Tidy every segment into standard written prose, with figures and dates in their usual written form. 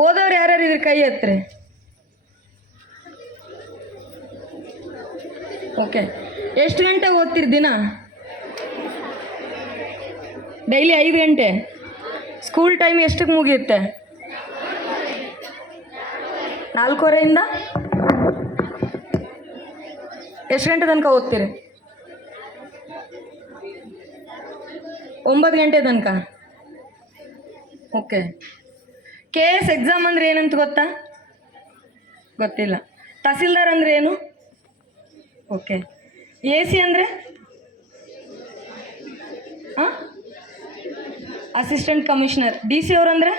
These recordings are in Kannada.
ಓದೋರು ಯಾರ್ಯಾರು ಇದ್ರ ಕೈ ಎತ್ರಿ. ಓಕೆ, ಎಷ್ಟು ಗಂಟೆ ಓದ್ತೀರಿ ದಿನ? ಡೈಲಿ 5 ಗಂಟೆ. ಸ್ಕೂಲ್ ಟೈಮ್ ಎಷ್ಟಕ್ಕೆ ಮುಗಿಯುತ್ತೆ? 4:15 ಎಷ್ಟು ಗಂಟೆ ತನಕ ಓದ್ತೀರಿ? 9 ಗಂಟೆ ತನಕ. ಓಕೆ. KS ಎಕ್ಸಾಮ್ ಅಂದರೆ ಏನಂತ ಗೊತ್ತಾ? ಗೊತ್ತಿಲ್ಲ. ತಹಸೀಲ್ದಾರ್ ಅಂದರೆ ಏನು? ಓಕೆ. AC ಅಂದರೆ? ಹಾಂ, ಅಸಿಸ್ಟೆಂಟ್ ಕಮಿಷನರ್. DC ಅವರಂದರೆ?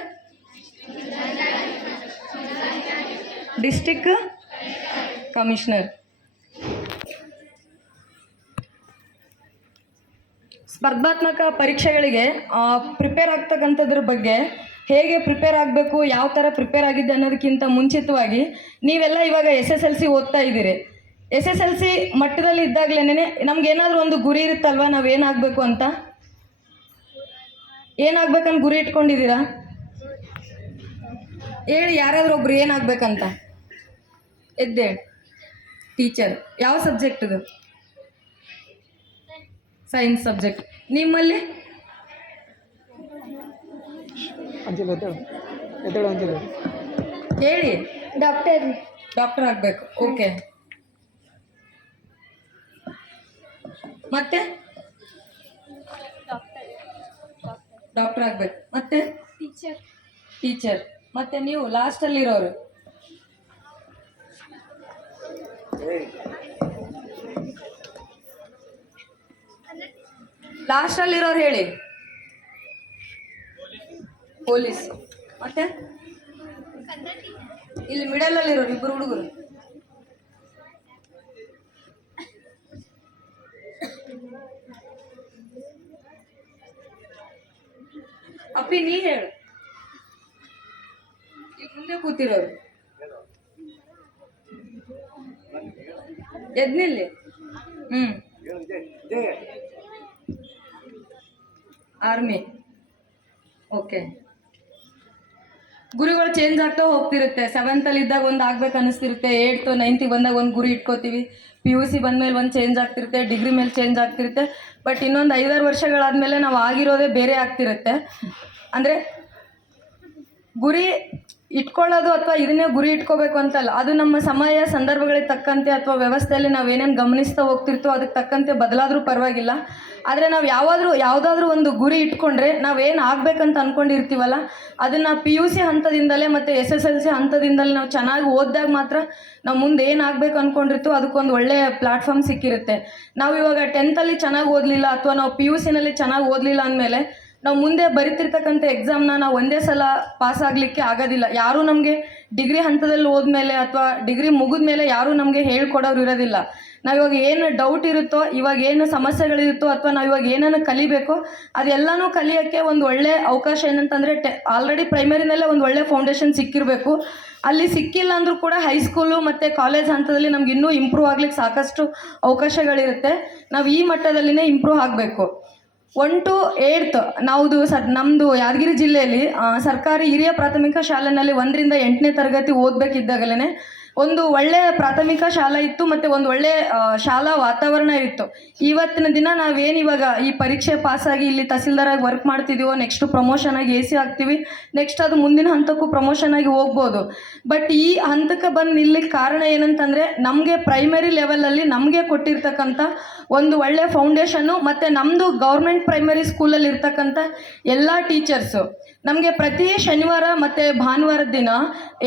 District commissioner. ಸ್ಪರ್ಧಾತ್ಮಕ ಪರೀಕ್ಷೆಗಳಿಗೆ ಪ್ರಿಪೇರ್ ಆಗ್ತಕ್ಕಂಥದ್ರ ಬಗ್ಗೆ, ಹೇಗೆ ಪ್ರಿಪೇರ್ ಆಗಬೇಕು, ಯಾವ ಥರ ಪ್ರಿಪೇರ್ ಆಗಿದ್ದೆ ಅನ್ನೋದಕ್ಕಿಂತ ಮುಂಚಿತವಾಗಿ ನೀವೆಲ್ಲ ಇವಾಗ SSLC ಓದ್ತಾ ಇದ್ದೀರಿ. SSLC ಮಟ್ಟದಲ್ಲಿ ಇದ್ದಾಗಲೇ ನಮಗೇನಾದರೂ ಒಂದು ಗುರಿ ಇರುತ್ತಲ್ವ, ನಾವೇನಾಗಬೇಕು ಅಂತ? ಏನಾಗಬೇಕಂತ ಗುರಿ ಇಟ್ಕೊಂಡಿದ್ದೀರಾ? ಹೇಳಿ, ಯಾರಾದರೂ ಒಬ್ರು ಏನಾಗಬೇಕಂತ ಎದ್ದೆ. ಟೀಚರ್. ಯಾವ ಸಬ್ಜೆಕ್ಟ್ದು? Science subject. ನಿಮ್ಮಲ್ಲಿ? ಹೇಳಿ. ಡಾಕ್ಟರ್ ಆಗಬೇಕು. ಓಕೆ. ಮತ್ತೆ ಡಾಕ್ಟರ್ ಆಗಬೇಕು. ಮತ್ತೆ ಟೀಚರ್. ಮತ್ತೆ ನೀವು ಲಾಸ್ಟಲ್ಲಿರೋರು? ಲಾಸ್ಟಲ್ಲಿರೋರು ಹೇಳಿ. ಪೊಲೀಸ್. ಮತ್ತೆ ಇಲ್ಲಿ ಮಿಡಲಲ್ಲಿರೋರು ಇಬ್ಬರು ಹುಡುಗರು? ಅಪ್ಪಿ ನೀ ಹೇಳು. ಈಗ ಮುಂದೆ ಕೂತಿರೋರು ಎದ್ನಿಲ್ಲಿ. ಆರ್ಮಿ. ಓಕೆ. ಗುರಿಗಳು ಚೇಂಜ್ ಆಗ್ತಾ ಹೋಗ್ತಿರುತ್ತೆ. 7th ಇದ್ದಾಗ ಒಂದು ಆಗ್ಬೇಕು ಅನ್ನಿಸ್ತಿರುತ್ತೆ, 8th 9th ಬಂದಾಗ ಒಂದು ಗುರಿ ಇಟ್ಕೋತೀವಿ, PUC ಬಂದಮೇಲೆ ಒಂದು ಚೇಂಜ್ ಆಗ್ತಿರುತ್ತೆ, ಡಿಗ್ರಿ ಮೇಲೆ ಚೇಂಜ್ ಆಗ್ತಿರುತ್ತೆ. ಬಟ್ ಇನ್ನೊಂದು 5-6 ವರ್ಷಗಳಾದಮೇಲೆ ನಾವು ಆಗಿರೋದೇ ಬೇರೆ ಆಗ್ತಿರುತ್ತೆ. ಅಂದರೆ ಗುರಿ ಇಟ್ಕೊಳ್ಳೋದು ಅಥವಾ ಇದನ್ನೇ ಗುರಿ ಇಟ್ಕೋಬೇಕು ಅಂತಲ್ಲ, ಅದು ನಮ್ಮ ಸಮಯ ಸಂದರ್ಭಗಳಿಗೆ ತಕ್ಕಂತೆ ಅಥವಾ ವ್ಯವಸ್ಥೆಯಲ್ಲಿ ನಾವು ಏನೇನು ಗಮನಿಸ್ತಾ ಹೋಗ್ತಿರ್ತೋ ಅದಕ್ಕೆ ತಕ್ಕಂತೆ ಬದಲಾದರೂ ಪರವಾಗಿಲ್ಲ. ಆದರೆ ನಾವು ಯಾವುದಾದ್ರೂ ಒಂದು ಗುರಿ ಇಟ್ಕೊಂಡ್ರೆ ನಾವೇನು ಆಗಬೇಕಂತ ಅಂದ್ಕೊಂಡಿರ್ತೀವಲ್ಲ, ಅದನ್ನು PUC ಹಂತದಿಂದಲೇ ಮತ್ತು SSLC ಹಂತದಿಂದಲೇ ನಾವು ಚೆನ್ನಾಗಿ ಓದಿದಾಗ ಮಾತ್ರ ನಾವು ಮುಂದೆ ಏನು ಆಗಬೇಕು ಅಂದ್ಕೊಂಡಿರ್ತೀವೋ ಅದಕ್ಕೊಂದು ಒಳ್ಳೆಯ ಪ್ಲ್ಯಾಟ್ಫಾರ್ಮ್ ಸಿಕ್ಕಿರುತ್ತೆ. ನಾವು ಇವಾಗ 10th ಚೆನ್ನಾಗಿ ಓದಲಿಲ್ಲ ಅಥವಾ ನಾವು PUCನಲ್ಲಿ ಚೆನ್ನಾಗಿ ಓದಲಿಲ್ಲ ಅಂದಮೇಲೆ ನಾವು ಮುಂದೆ ಬರಿತಿರ್ತಕ್ಕಂಥ ಎಕ್ಸಾಮ್ನ ನಾವು ಒಂದೇ ಸಲ ಪಾಸ್ ಆಗಲಿಕ್ಕೆ ಆಗೋದಿಲ್ಲ. ಯಾರೂ ನಮಗೆ ಡಿಗ್ರಿ ಹಂತದಲ್ಲಿ ಹೋದ್ಮೇಲೆ ಅಥವಾ ಡಿಗ್ರಿ ಮುಗಿದ ಮೇಲೆ ಯಾರೂ ನಮಗೆ ಹೇಳ್ಕೊಡೋರು ಇರೋದಿಲ್ಲ. ನಾವಿವಾಗ ಏನು ಡೌಟ್ ಇರುತ್ತೋ, ಇವಾಗ ಏನು ಸಮಸ್ಯೆಗಳಿರುತ್ತೋ ಅಥವಾ ನಾವು ಇವಾಗ ಏನನ್ನು ಕಲಿಬೇಕೋ ಅದೆಲ್ಲನೂ ಕಲಿಯೋಕ್ಕೆ ಒಂದು ಒಳ್ಳೆಯ ಅವಕಾಶ ಏನಂತಂದರೆ ಆಲ್ರೆಡಿ ಪ್ರೈಮರಿನಲ್ಲೇ ಒಂದು ಒಳ್ಳೆಯ ಫೌಂಡೇಶನ್ ಸಿಕ್ಕಿರಬೇಕು. ಅಲ್ಲಿ ಸಿಕ್ಕಿಲ್ಲ ಅಂದರೂ ಕೂಡ ಹೈಸ್ಕೂಲು ಮತ್ತು ಕಾಲೇಜ್ ಹಂತದಲ್ಲಿ ನಮ್ಗೆ ಇನ್ನೂ ಇಂಪ್ರೂವ್ ಆಗ್ಲಿಕ್ಕೆ ಸಾಕಷ್ಟು ಅವಕಾಶಗಳಿರುತ್ತೆ. ನಾವು ಈ ಮಟ್ಟದಲ್ಲಿನೇ ಇಂಪ್ರೂವ್ ಆಗಬೇಕು. 1 to 8th ನಮ್ಮದು ಯಾದಗಿರಿ ಜಿಲ್ಲೆಯಲ್ಲಿ ಸರ್ಕಾರಿ ಹಿರಿಯ ಪ್ರಾಥಮಿಕ ಶಾಲೆಯಲ್ಲಿ 1ರಿಂದ 8ನೇ ತರಗತಿ ಓದಬೇಕಿದ್ದಾಗಲೇ ಒಂದು ಒಳ್ಳೆಯ ಪ್ರಾಥಮಿಕ ಶಾಲಾ ಇತ್ತು ಮತ್ತು ಒಂದು ಒಳ್ಳೆಯ ಶಾಲಾ ವಾತಾವರಣ ಇತ್ತು. ಇವತ್ತಿನ ದಿನ ನಾವೇನು ಇವಾಗ ಈ ಪರೀಕ್ಷೆ ಪಾಸಾಗಿ ಇಲ್ಲಿ ತಹಸೀಲ್ದಾರಾಗಿ ವರ್ಕ್ ಮಾಡ್ತಿದ್ದೀವೋ, ನೆಕ್ಸ್ಟು ಪ್ರಮೋಷನ್ ಆಗಿ AC ಆಗ್ತೀವಿ, ನೆಕ್ಸ್ಟ್ ಅದು ಮುಂದಿನ ಹಂತಕ್ಕೂ ಪ್ರಮೋಷನ್ ಆಗಿ ಹೋಗ್ಬೋದು. ಬಟ್ ಈ ಹಂತಕ್ಕೆ ಬಂದು ನಿಲ್ಲಕ್ಕೆ ಕಾರಣ ಏನಂತಂದರೆ ನಮಗೆ ಪ್ರೈಮರಿ ಲೆವೆಲಲ್ಲಿ ನಮಗೆ ಕೊಟ್ಟಿರ್ತಕ್ಕಂಥ ಒಂದು ಒಳ್ಳೆಯ ಫೌಂಡೇಶನ್ನು ಮತ್ತು ನಮ್ಮದು ಗೌರ್ಮೆಂಟ್ ಪ್ರೈಮರಿ ಸ್ಕೂಲಲ್ಲಿ ಇರ್ತಕ್ಕಂಥ ಎಲ್ಲ ಟೀಚರ್ಸು ನಮಗೆ ಪ್ರತಿ ಶನಿವಾರ ಮತ್ತು ಭಾನುವಾರದ ದಿನ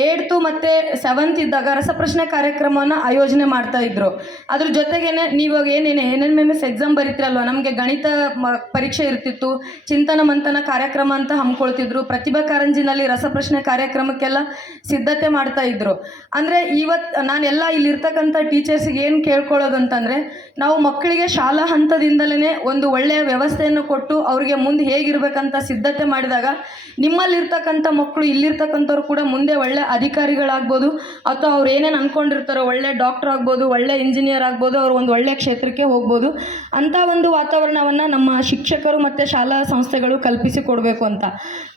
8th ಮತ್ತು 7th ಇದ್ದಾಗ ರಸಪ್ರಶ್ನೆ ಕಾರ್ಯಕ್ರಮವನ್ನು ಆಯೋಜನೆ ಮಾಡ್ತಾಯಿದ್ರು. ಅದ್ರ ಜೊತೆಗೇನೆ ನೀವಾಗ NMMS ಎಕ್ಸಾಮ್ ಬರೀತಿರಲ್ವ, ನಮಗೆ ಗಣಿತ ಪರೀಕ್ಷೆ ಇರ್ತಿತ್ತು, ಚಿಂತನ ಮಂಥನ ಕಾರ್ಯಕ್ರಮ ಅಂತ ಹಮ್ಮಿಕೊಳ್ತಿದ್ರು. ಪ್ರತಿಭಾ ಕಾರಂಜಿನಲ್ಲಿ ರಸಪ್ರಶ್ನೆ ಕಾರ್ಯಕ್ರಮಕ್ಕೆಲ್ಲ ಸಿದ್ಧತೆ ಮಾಡ್ತಾಯಿದ್ರು. ಅಂದರೆ ನಾನೆಲ್ಲ ಇಲ್ಲಿರ್ತಕ್ಕಂಥ ಟೀಚರ್ಸಿಗೆ ಏನು ಕೇಳ್ಕೊಳ್ಳೋದು ಅಂತಂದರೆ, ನಾವು ಮಕ್ಕಳಿಗೆ ಶಾಲಾ ಹಂತದಿಂದಲೇ ಒಂದು ಒಳ್ಳೆಯ ವ್ಯವಸ್ಥೆಯನ್ನು ಕೊಟ್ಟು ಅವರಿಗೆ ಮುಂದೆ ಹೇಗಿರಬೇಕಂತ ಸಿದ್ಧತೆ ಮಾಡಿದಾಗ ನಿಮ್ಮಲ್ಲಿರ್ತಕ್ಕಂಥ ಮಕ್ಕಳು ಇಲ್ಲಿರ್ತಕ್ಕಂಥವ್ರು ಕೂಡ ಮುಂದೆ ಒಳ್ಳೆ ಅಧಿಕಾರಿಗಳಾಗ್ಬೋದು ಅಥವಾ ಅವ್ರು ಅವ್ರು ಏನೇನು ಅಂದ್ಕೊಂಡಿರ್ತಾರೋ ಒಳ್ಳೆ ಡಾಕ್ಟರ್ ಆಗ್ಬೋದು, ಒಳ್ಳೆ ಇಂಜಿನಿಯರ್ ಆಗ್ಬೋದು, ಅವ್ರು ಒಂದು ಒಳ್ಳೆ ಕ್ಷೇತ್ರಕ್ಕೆ ಹೋಗ್ಬೋದು ಅಂಥ ಒಂದು ವಾತಾವರಣವನ್ನು ನಮ್ಮ ಶಿಕ್ಷಕರು ಮತ್ತು ಶಾಲಾ ಸಂಸ್ಥೆಗಳು ಕಲ್ಪಿಸಿಕೊಡಬೇಕು ಅಂತ.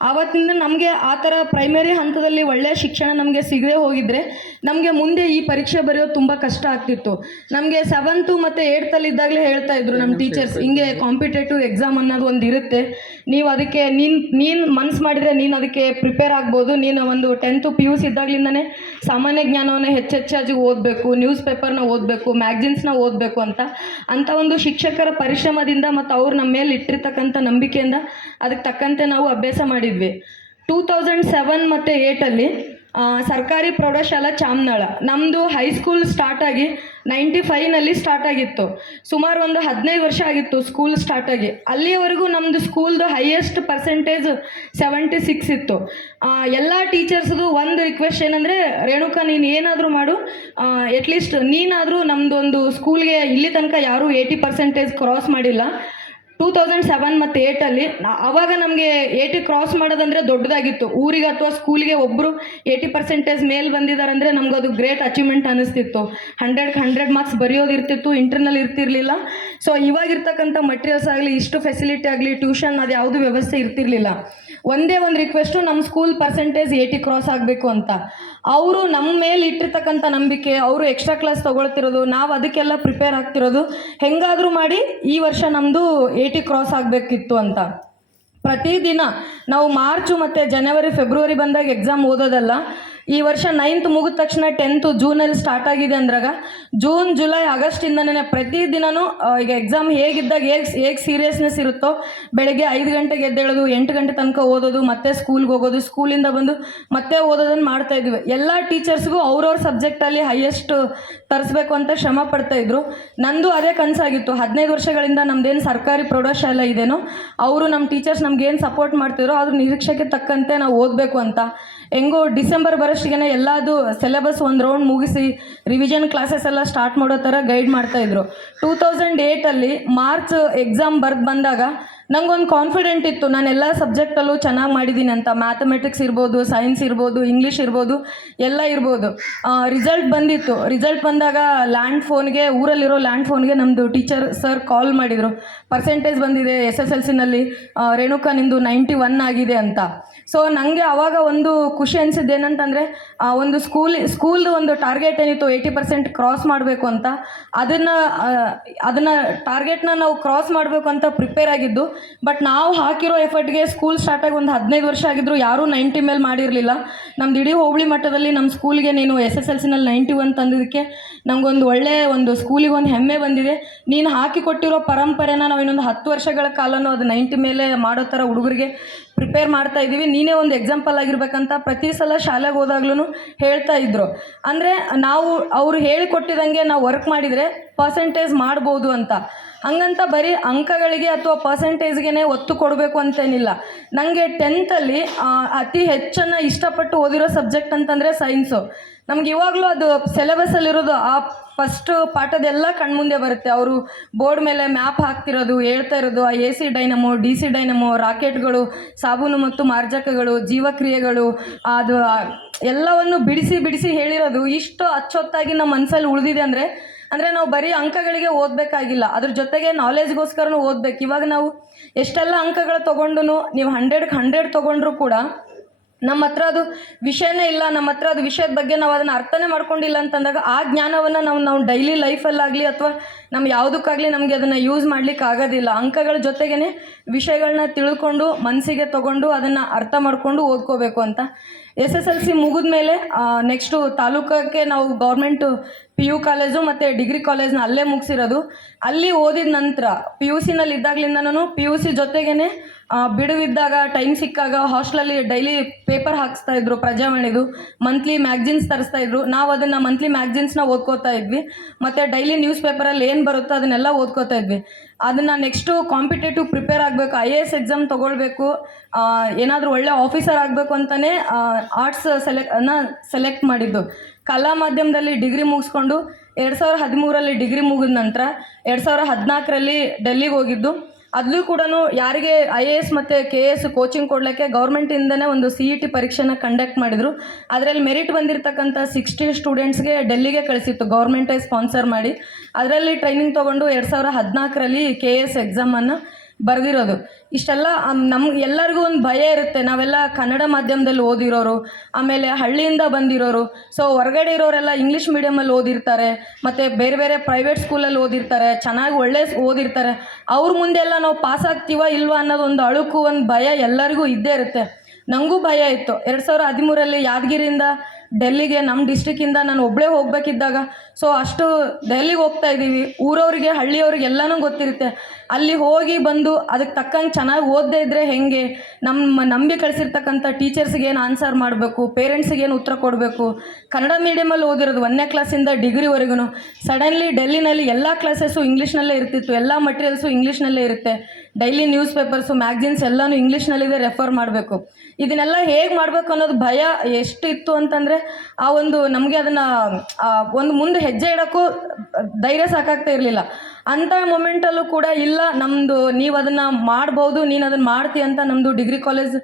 ಆವತ್ತಿಂದ ನಮಗೆ ಆ ಥರ ಪ್ರೈಮರಿ ಹಂತದಲ್ಲಿ ಒಳ್ಳೆಯ ಶಿಕ್ಷಣ ನಮಗೆ ಸಿಗದೆ ಹೋಗಿದ್ರೆ ನಮಗೆ ಮುಂದೆ ಈ ಪರೀಕ್ಷೆ ಬರೆಯೋದು ತುಂಬ ಕಷ್ಟ ಆಗ್ತಿತ್ತು. ನಮಗೆ 7th ಮತ್ತು 8th ಇದ್ದಾಗಲೇ ಹೇಳ್ತಾ ಇದ್ರು ನಮ್ಮ ಟೀಚರ್ಸ್, ಹಿಂಗೆ ಕಾಂಪಿಟೇಟಿವ್ ಎಕ್ಸಾಮ್ ಅನ್ನೋದು ಒಂದು ಇರುತ್ತೆ, ನೀವು ಅದಕ್ಕೆ ನೀನು ಮನ್ಸು ಮಾಡಿದರೆ ನೀನು ಅದಕ್ಕೆ ಪ್ರಿಪೇರ್ ಆಗ್ಬೋದು, ನೀನು ಒಂದು 10th PUC ಇದ್ದಾಗಲಿಂದನೇ ಸಾಮಾನ್ಯ ಜ್ಞಾನವನ್ನು ಹೆಚ್ಚೆಚ್ಚಾಗಿ ಓದಬೇಕು, ನ್ಯೂಸ್ ಪೇಪರ್ನ ಓದಬೇಕು, ಮ್ಯಾಗ್ಝಿನ್ಸ್ನ ಓದಬೇಕು ಅಂತ ಒಂದು ಶಿಕ್ಷಕರ ಪರಿಶ್ರಮದಿಂದ ಮತ್ತು ಅವ್ರು ನಮ್ಮ ಮೇಲೆ ಇಟ್ಟಿರ್ತಕ್ಕಂಥ ನಂಬಿಕೆಯಿಂದ ಅದಕ್ಕೆ ತಕ್ಕಂತೆ ನಾವು ಅಭ್ಯಾಸ ಮಾಡಿದ್ವಿ. 2007 ಮತ್ತು 8 ಸರ್ಕಾರಿ ಪ್ರೌಢಶಾಲಾ ಚಾಮನಾಳ ನಮ್ಮದು ಹೈಸ್ಕೂಲ್ ಸ್ಟಾರ್ಟ್ ಆಗಿ 95 ಸ್ಟಾರ್ಟ್ ಆಗಿತ್ತು. ಸುಮಾರು ಒಂದು 15 ವರ್ಷ ಆಗಿತ್ತು ಸ್ಕೂಲ್ ಸ್ಟಾರ್ಟ್ ಆಗಿ. ಅಲ್ಲಿಯವರೆಗೂ ನಮ್ಮದು ಸ್ಕೂಲ್ದು ಹೈಯೆಸ್ಟ್ ಪರ್ಸೆಂಟೇಜ್ 76 ಇತ್ತು. ಎಲ್ಲ ಟೀಚರ್ಸ್ದು ಒಂದು ರಿಕ್ವೆಸ್ಟ್ ಏನಂದರೆ, ರೇಣುಕಾ ನೀನು ಏನಾದರೂ ಮಾಡು, ಅಟ್ಲೀಸ್ಟ್ ನೀನಾದರೂ ನಮ್ಮದು ಒಂದು ಸ್ಕೂಲ್ಗೆ ಇಲ್ಲಿ ತನಕ ಯಾರೂ 80% ಕ್ರಾಸ್ ಮಾಡಿಲ್ಲ. 2007 ಮತ್ತು 8 ಆವಾಗ ನಮಗೆ 80 ಕ್ರಾಸ್ ಮಾಡೋದಂದರೆ ದೊಡ್ಡದಾಗಿತ್ತು. ಊರಿಗೆ ಅಥವಾ ಸ್ಕೂಲಿಗೆ ಒಬ್ಬರು 80% ಮೇಲೆ ಬಂದಿದ್ದಾರೆ ಅಂದರೆ ನಮಗದು ಗ್ರೇಟ್ ಅಚೀವ್ಮೆಂಟ್ ಅನ್ನಿಸ್ತಿತ್ತು. 100 ಮಾರ್ಕ್ಸ್ ಬರೆಯೋದಿರ್ತಿತ್ತು, ಇಂಟರ್ನಲ್ ಇರ್ತಿರಲಿಲ್ಲ. ಸೊ ಇವಾಗಿರ್ತಕ್ಕಂಥ ಮಟೀರಿಯಲ್ಸ್ ಆಗಲಿ, ಇಷ್ಟು ಫೆಸಿಲಿಟಿ ಆಗಲಿ, ಟ್ಯೂಷನ್ ಅದು ಯಾವುದು ವ್ಯವಸ್ಥೆ ಇರ್ತಿರಲಿಲ್ಲ. ಒಂದೇ ಒಂದು ರಿಕ್ವೆಸ್ಟು, ನಮ್ಮ ಸ್ಕೂಲ್ ಪರ್ಸೆಂಟೇಜ್ 80 ಕ್ರಾಸ್ ಆಗಬೇಕು ಅಂತ. ಅವರು ನಮ್ಮ ಮೇಲೆ ಇಟ್ಟಿರ್ತಕ್ಕಂಥ ನಂಬಿಕೆ, ಅವರು ಎಕ್ಸ್ಟ್ರಾ ಕ್ಲಾಸ್ ತೊಗೊಳ್ತಿರೋದು, ನಾವು ಅದಕ್ಕೆಲ್ಲ ಪ್ರಿಪೇರ್ ಆಗ್ತಿರೋದು, ಹೆಂಗಾದರೂ ಮಾಡಿ ಈ ವರ್ಷ ನಮ್ಮದು 80 ಕ್ರಾಸ್ ಆಗಬೇಕಿತ್ತು ಅಂತ. ಪ್ರತಿದಿನ ನಾವು ಮಾರ್ಚು ಮತ್ತು ಜನವರಿ ಫೆಬ್ರವರಿ ಬಂದಾಗ ಎಕ್ಸಾಮ್ ಓದೋದಲ್ಲ. ಈ ವರ್ಷ 9th ಮುಗಿದ ತಕ್ಷಣ 10th ಜೂನಲ್ಲಿ ಸ್ಟಾರ್ಟ್ ಆಗಿದೆ ಅಂದ್ರಾಗ ಜೂನ್, ಜುಲೈ, ಆಗಸ್ಟಿಂದನೇ ಪ್ರತಿದಿನವೂ ಈಗ ಎಕ್ಸಾಮ್ ಹೇಗಿದ್ದಾಗ ಹೇಗೆ ಸೀರಿಯಸ್ನೆಸ್ ಇರುತ್ತೋ ಬೆಳಗ್ಗೆ 5 ಗಂಟೆಗೆ ಎದ್ದೇಳೋದು, 8 ಗಂಟೆ ತನಕ ಓದೋದು, ಮತ್ತೆ ಸ್ಕೂಲ್ಗೆ ಹೋಗೋದು, ಸ್ಕೂಲಿಂದ ಬಂದು ಮತ್ತೆ ಓದೋದನ್ನು ಮಾಡ್ತಾಯಿದ್ವಿ. ಎಲ್ಲ ಟೀಚರ್ಸ್ಗೂ ಅವ್ರವ್ರ ಸಬ್ಜೆಕ್ಟಲ್ಲಿ ಹೈಯೆಸ್ಟ್ ತರಿಸ್ಬೇಕು ಅಂತ ಶ್ರಮ ಪಡ್ತಾಯಿದ್ರು. ನಂದು ಅದೇ ಕನಸಾಗಿತ್ತು. 15 ವರ್ಷಗಳಿಂದ ನಮ್ಮದೇನು ಸರ್ಕಾರಿ ಪ್ರೌಢಶಾಲೆ ಇದೇನೋ ಅವರು ನಮ್ಮ ಟೀಚರ್ಸ್ ನಮ್ಗೇನು ಸಪೋರ್ಟ್ ಮಾಡ್ತಿದ್ರು ಅದ್ರ ನಿರೀಕ್ಷೆಗೆ ತಕ್ಕಂತೆ ನಾವು ಓದಬೇಕು ಅಂತ. ಹೆಂಗೋ ಡಿಸೆಂಬರ್ ಬರೋಷ್ಟಿಗೆ ಎಲ್ಲದು ಸಿಲೆಬಸ್ ಒಂದು ರೌಂಡ್ ಮುಗಿಸಿ ರಿವಿಷನ್ ಕ್ಲಾಸಸ್ ಎಲ್ಲ ಸ್ಟಾರ್ಟ್ ಮಾಡೋ ಥರ ಗೈಡ್ ಮಾಡ್ತಾಯಿದ್ರು. 2008 ಮಾರ್ಚ್ ಎಕ್ಸಾಮ್ ಬಂದಾಗ ನಂಗೊಂದು ಕಾನ್ಫಿಡೆಂಟ್ ಇತ್ತು, ನಾನು ಎಲ್ಲ ಸಬ್ಜೆಕ್ಟಲ್ಲೂ ಚೆನ್ನಾಗಿ ಮಾಡಿದ್ದೀನಿ ಅಂತ. ಮ್ಯಾಥಮೆಟಿಕ್ಸ್ ಇರ್ಬೋದು, ಸೈನ್ಸ್ ಇರ್ಬೋದು, ಇಂಗ್ಲೀಷ್ ಇರ್ಬೋದು, ಎಲ್ಲ ಇರ್ಬೋದು. ರಿಸಲ್ಟ್ ಬಂದಿತ್ತು. ರಿಸಲ್ಟ್ ಬಂದಾಗ ಊರಲ್ಲಿರೋ ಲ್ಯಾಂಡ್ ಫೋನ್ಗೆ ನಮ್ಮದು ಟೀಚರ್ ಸರ್ ಕಾಲ್ ಮಾಡಿದರು, ಪರ್ಸೆಂಟೇಜ್ ಬಂದಿದೆ SSLCನಲ್ಲಿ, ರೇಣುಕಾ ನಿಂದು 91 ಆಗಿದೆ ಅಂತ. ಸೊ ನನಗೆ ಆವಾಗ ಒಂದು ಖುಷಿ ಅನಿಸಿದ್ದು ಏನಂತಂದರೆ, ಒಂದು ಸ್ಕೂಲ್ದು ಒಂದು ಟಾರ್ಗೆಟ್ ಏನಿತ್ತು 80% ಕ್ರಾಸ್ ಮಾಡಬೇಕು ಅಂತ, ಅದನ್ನು ಟಾರ್ಗೆಟ್ನ ನಾವು ಕ್ರಾಸ್ ಮಾಡಬೇಕು ಅಂತ ಪ್ರಿಪೇರ್ ಆಗಿದ್ದು. ಬಟ್ ನಾವು ಹಾಕಿರೋ ಎಫರ್ಟ್ಗೆ ಸ್ಕೂಲ್ ಸ್ಟಾರ್ಟಾಗಿ ಒಂದು 15 ವರ್ಷ ಆಗಿದ್ರು ಯಾರೂ 90 ಮೇಲೆ ಮಾಡಿರಲಿಲ್ಲ. ನಮ್ದು ಇಡೀ ಹೋಬಳಿ ಮಟ್ಟದಲ್ಲಿ ನಮ್ಮ ಸ್ಕೂಲ್ಗೆ ನೀನು SSLCನಲ್ಲಿ 91 ತಂದಿದ್ದಕ್ಕೆ ನಮಗೊಂದು ಒಳ್ಳೆಯ ಒಂದು ಸ್ಕೂಲಿಗೆ ಒಂದು ಹೆಮ್ಮೆ ಬಂದಿದೆ. ನೀನು ಹಾಕಿಕೊಟ್ಟಿರೋ ಪರಂಪರೆನ ನಾವು ಇನ್ನೊಂದು 10 ವರ್ಷಗಳ ಕಾಲನೂ ಅದು 90 ಮೇಲೆ ಮಾಡೋ ಥರ ಹುಡುಗರಿಗೆ ಪ್ರಿಪೇರ್ ಮಾಡ್ತಾ ಇದ್ದೀವಿ, ನೀನೇ ಒಂದು ಎಕ್ಸಾಂಪಲ್ ಆಗಿರ್ಬೇಕಂತ ಪ್ರತಿ ಸಲ ಶಾಲೆಗೆ ಹೋದಾಗ್ಲೂ ಹೇಳ್ತಾ ಇದ್ರು. ಅಂದರೆ ಅವರು ಹೇಳಿಕೊಟ್ಟಿದಂಗೆ ನಾವು ವರ್ಕ್ ಮಾಡಿದರೆ ಪರ್ಸೆಂಟೇಜ್ ಮಾಡ್ಬೋದು ಅಂತ. ಹಂಗಂತ ಬರೀ ಅಂಕಗಳಿಗೆ ಅಥವಾ ಪರ್ಸೆಂಟೇಜ್ಗೆ ಒತ್ತು ಕೊಡಬೇಕು ಅಂತೇನಿಲ್ಲ. ನನಗೆ 10th ಅತಿ ಹೆಚ್ಚನ್ನು ಇಷ್ಟಪಟ್ಟು ಓದಿರೋ ಸಬ್ಜೆಕ್ಟ್ ಅಂತಂದರೆ ಸೈನ್ಸು. ನಮ್ಗೆ ಇವಾಗಲೂ ಅದು ಸಿಲೆಬಸ್ಸಲ್ಲಿರೋದು ಆ ಫಸ್ಟ್ ಪಾಠದೆಲ್ಲ ಕಣ್ಮುಂದೆ ಬರುತ್ತೆ. ಅವರು ಬೋರ್ಡ್ ಮೇಲೆ ಮ್ಯಾಪ್ ಹಾಕ್ತಿರೋದು, ಹೇಳ್ತಾ ಇರೋದು ಆ AC ಡೈನಮೋ, DC ಡೈನಮೋ, ರಾಕೆಟ್ಗಳು, ಸಾಬೂನು ಮತ್ತು ಮಾರ್ಜಕಗಳು, ಜೀವಕ್ರಿಯೆಗಳು, ಅದು ಎಲ್ಲವನ್ನು ಬಿಡಿಸಿ ಹೇಳಿರೋದು ಇಷ್ಟು ಅಚ್ಚೊತ್ತಾಗಿ ನಮ್ಮ ಮನಸ್ಸಲ್ಲಿ ಉಳಿದಿದೆ ಅಂದರೆ ನಾವು ಬರೀ ಅಂಕಗಳಿಗೆ ಓದಬೇಕಾಗಿಲ್ಲ, ಅದ್ರ ಜೊತೆಗೆ ನಾಲೆಜ್ಗೋಸ್ಕರನೂ ಓದಬೇಕು. ಇವಾಗ ನಾವು ಎಷ್ಟೆಲ್ಲ ಅಂಕಗಳು ತೊಗೊಂಡು ನೀವು 100ಕ್ಕೆ 100 ತೊಗೊಂಡ್ರೂ ಕೂಡ ನಮ್ಮ ಹತ್ರ ಅದು ವಿಷಯನೇ ಇಲ್ಲ, ನಮ್ಮ ಹತ್ರ ಅದು ವಿಷಯದ ಬಗ್ಗೆ ನಾವು ಅದನ್ನು ಅರ್ಥನೇ ಮಾಡ್ಕೊಂಡಿಲ್ಲ ಅಂತಂದಾಗ ಆ ಜ್ಞಾನವನ್ನು ನಾವು ಡೈಲಿ ಲೈಫಲ್ಲಾಗಲಿ ಅಥವಾ ನಮ್ಮ ಯಾವುದಕ್ಕಾಗಲಿ ನಮಗೆ ಅದನ್ನು ಯೂಸ್ ಮಾಡಲಿಕ್ಕೆ ಆಗೋದಿಲ್ಲ. ಅಂಕಗಳ ಜೊತೆಗೇ ವಿಷಯಗಳನ್ನ ತಿಳ್ಕೊಂಡು ಮನಸ್ಸಿಗೆ ತೊಗೊಂಡು ಅದನ್ನು ಅರ್ಥ ಮಾಡಿಕೊಂಡು ಓದ್ಕೋಬೇಕು ಅಂತ. SSLC ಮುಗಿದ ಮೇಲೆ ನೆಕ್ಸ್ಟು ತಾಲೂಕಕ್ಕೆ ನಾವು ಗೌರ್ಮೆಂಟು PU ಕಾಲೇಜು ಮತ್ತು ಡಿಗ್ರಿ ಕಾಲೇಜ್ನ ಅಲ್ಲೇ ಮುಗಿಸಿರೋದು. ಅಲ್ಲಿ ಓದಿದ ನಂತರ PUCನಲ್ಲಿ ಇದ್ದಾಗಲಿಂದನೂ PUC ಜೊತೆಗೇ ಬಿಡುವಿದ್ದಾಗ ಟೈಮ್ ಸಿಕ್ಕಾಗ ಹಾಸ್ಟೆಲಲ್ಲಿ ಡೈಲಿ ಪೇಪರ್ ಹಾಕಿಸ್ತಾಯಿದ್ರು, ಪ್ರಜಾವಾಣಿದು ಮಂತ್ಲಿ ಮ್ಯಾಗ್ಝಿನ್ಸ್ ತರಿಸ್ತಾಯಿದ್ರು. ನಾವು ಅದನ್ನು ಮಂತ್ಲಿ ಮ್ಯಾಗ್ಝಿನ್ಸ್ನ ಓದ್ಕೋತಾ ಇದ್ವಿ ಮತ್ತು ಡೈಲಿ ನ್ಯೂಸ್ ಪೇಪರಲ್ಲಿ ಏನು ಬರುತ್ತೋ ಅದನ್ನೆಲ್ಲ ಓದ್ಕೋತಾ ಇದ್ವಿ. ಅದನ್ನು ನೆಕ್ಸ್ಟು ಕಾಂಪಿಟೇಟಿವ್ ಪ್ರಿಪೇರ್ ಆಗಬೇಕು, IAS ಎಕ್ಸಾಮ್ ತೊಗೊಳ್ಬೇಕು, ಏನಾದರೂ ಒಳ್ಳೆ ಆಫೀಸರ್ ಆಗಬೇಕು ಅಂತಲೇ ಆರ್ಟ್ಸ್ ಸೆಲೆಕ್ಟ್ ಮಾಡಿದ್ದು. ಕಲಾ ಮಾಧ್ಯಮದಲ್ಲಿ ಡಿಗ್ರಿ ಮುಗಿಸ್ಕೊಂಡು 2013 ಡಿಗ್ರಿ ಮುಗಿದ ನಂತರ 2014 ಡೆಲ್ಲಿಗೆ ಹೋಗಿದ್ದು. ಅಲ್ಲೂ ಕೂಡ ಯಾರಿಗೆ IAS ಮತ್ತು KS ಕೋಚಿಂಗ್ ಕೊಡಲಿಕ್ಕೆ ಗೌರ್ಮೆಂಟಿಂದನೇ ಒಂದು CET ಪರೀಕ್ಷೆನ ಕಂಡಕ್ಟ್ ಮಾಡಿದರು. ಅದರಲ್ಲಿ ಮೆರಿಟ್ ಬಂದಿರತಕ್ಕಂಥ 60 ಸ್ಟೂಡೆಂಟ್ಸ್ಗೆ ಡೆಲ್ಲಿಗೆ ಕಳಿಸಿತ್ತು ಗೌರ್ಮೆಂಟೇ ಸ್ಪಾನ್ಸರ್ ಮಾಡಿ. ಅದರಲ್ಲಿ ಟ್ರೈನಿಂಗ್ ತೊಗೊಂಡು 2014ರಲ್ಲಿ KS ಎಕ್ಸಾಮನ್ನು ಬರೆದಿರೋದು. ಇಷ್ಟೆಲ್ಲ ನಮ್ಗೆ ಎಲ್ಲರಿಗೂ ಒಂದು ಭಯ ಇರುತ್ತೆ. ನಾವೆಲ್ಲ ಕನ್ನಡ ಮಾಧ್ಯಮದಲ್ಲಿ ಓದಿರೋರು, ಆಮೇಲೆ ಹಳ್ಳಿಯಿಂದ ಬಂದಿರೋರು. ಸೊ ಹೊರಗಡೆ ಇರೋರೆಲ್ಲ ಇಂಗ್ಲೀಷ್ ಮೀಡಿಯಮಲ್ಲಿ ಓದಿರ್ತಾರೆ, ಮತ್ತು ಬೇರೆ ಬೇರೆ ಪ್ರೈವೇಟ್ ಸ್ಕೂಲಲ್ಲಿ ಓದಿರ್ತಾರೆ, ಚೆನ್ನಾಗಿ ಒಳ್ಳೆ ಓದಿರ್ತಾರೆ. ಅವ್ರ ಮುಂದೆಲ್ಲ ನಾವು ಪಾಸ್ ಆಗ್ತೀವ ಇಲ್ವಾ ಅನ್ನೋದು ಒಂದು ಅಳುಕು, ಒಂದು ಭಯ ಎಲ್ಲರಿಗೂ ಇದ್ದೇ ಇರುತ್ತೆ. ನನಗೂ ಭಯ ಇತ್ತು. 2013ರಲ್ಲಿ ಯಾದಗಿರಿಯಿಂದ ಡೆಲ್ಲಿಗೆ ನಮ್ಮ ಡಿಸ್ಟ್ರಿಕ್ಕಿಂದ ನಾನು ಒಬ್ಬಳೇ ಹೋಗಬೇಕಿದ್ದಾಗ, ಸೊ ಅಷ್ಟು ಡೆಲ್ಲಿಗೆ ಹೋಗ್ತಾ ಇದ್ದೀವಿ. ಊರವ್ರಿಗೆ ಹಳ್ಳಿಯವ್ರಿಗೆ ಎಲ್ಲನೂ ಗೊತ್ತಿರುತ್ತೆ. ಅಲ್ಲಿ ಹೋಗಿ ಬಂದು ಅದಕ್ಕೆ ತಕ್ಕಂಗೆ ಚೆನ್ನಾಗಿ ಓದದೇ ಇದ್ದರೆ ಹೇಗೆ, ನಮ್ಮ ನಂಬಿ ಕಳಿಸಿರ್ತಕ್ಕಂಥ ಟೀಚರ್ಸ್ಗೆ ಏನು ಆನ್ಸರ್ ಮಾಡಬೇಕು, ಪೇರೆಂಟ್ಸಿಗೆ ಏನು ಉತ್ತರ ಕೊಡಬೇಕು. ಕನ್ನಡ ಮೀಡಿಯಮಲ್ಲಿ ಓದಿರೋದು 1ನೇ ಕ್ಲಾಸಿಂದ ಡಿಗ್ರಿವರೆಗೂ. ಸಡನ್ಲಿ ಡೆಲ್ಲಿನಲ್ಲಿ ಎಲ್ಲ ಕ್ಲಾಸಸ್ಸು ಇಂಗ್ಲೀಷ್ನಲ್ಲೇ ಇರ್ತಿತ್ತು, ಎಲ್ಲ ಮಟೀರಿಯಲ್ಸು ಇಂಗ್ಲೀಷ್ನಲ್ಲೇ ಇರುತ್ತೆ. ಡೈಲಿ ನ್ಯೂಸ್ ಪೇಪರ್ಸು, ಮ್ಯಾಗ್ಝಿನ್ಸ್ ಎಲ್ಲನೂ ಇಂಗ್ಲೀಷ್ನಲ್ಲಿದೆ, ರೆಫರ್ ಮಾಡಬೇಕು. ಇದನ್ನೆಲ್ಲ ಹೇಗೆ ಮಾಡಬೇಕು ಅನ್ನೋದು ಭಯ ಎಷ್ಟು ಇತ್ತು ಅಂತಂದರೆ, ಆ ಒಂದು ನಮಗೆ ಅದನ್ನು ಒಂದು ಮುಂದೆ ಹೆಜ್ಜೆ ಇಡೋಕ್ಕೂ ಧೈರ್ಯ ಸಾಕಾಗ್ತಾ ಇರಲಿಲ್ಲ. ಅಂಥ ಮೊಮೆಂಟಲ್ಲೂ ಕೂಡ ಇಲ್ಲ, ನಮ್ಮದು ನೀವು ಅದನ್ನು ಮಾಡ್ಬೋದು, ನೀನು ಅದನ್ನು ಮಾಡ್ತೀಯ ಅಂತ ನಮ್ಮದು ಡಿಗ್ರಿ ಕಾಲೇಜ್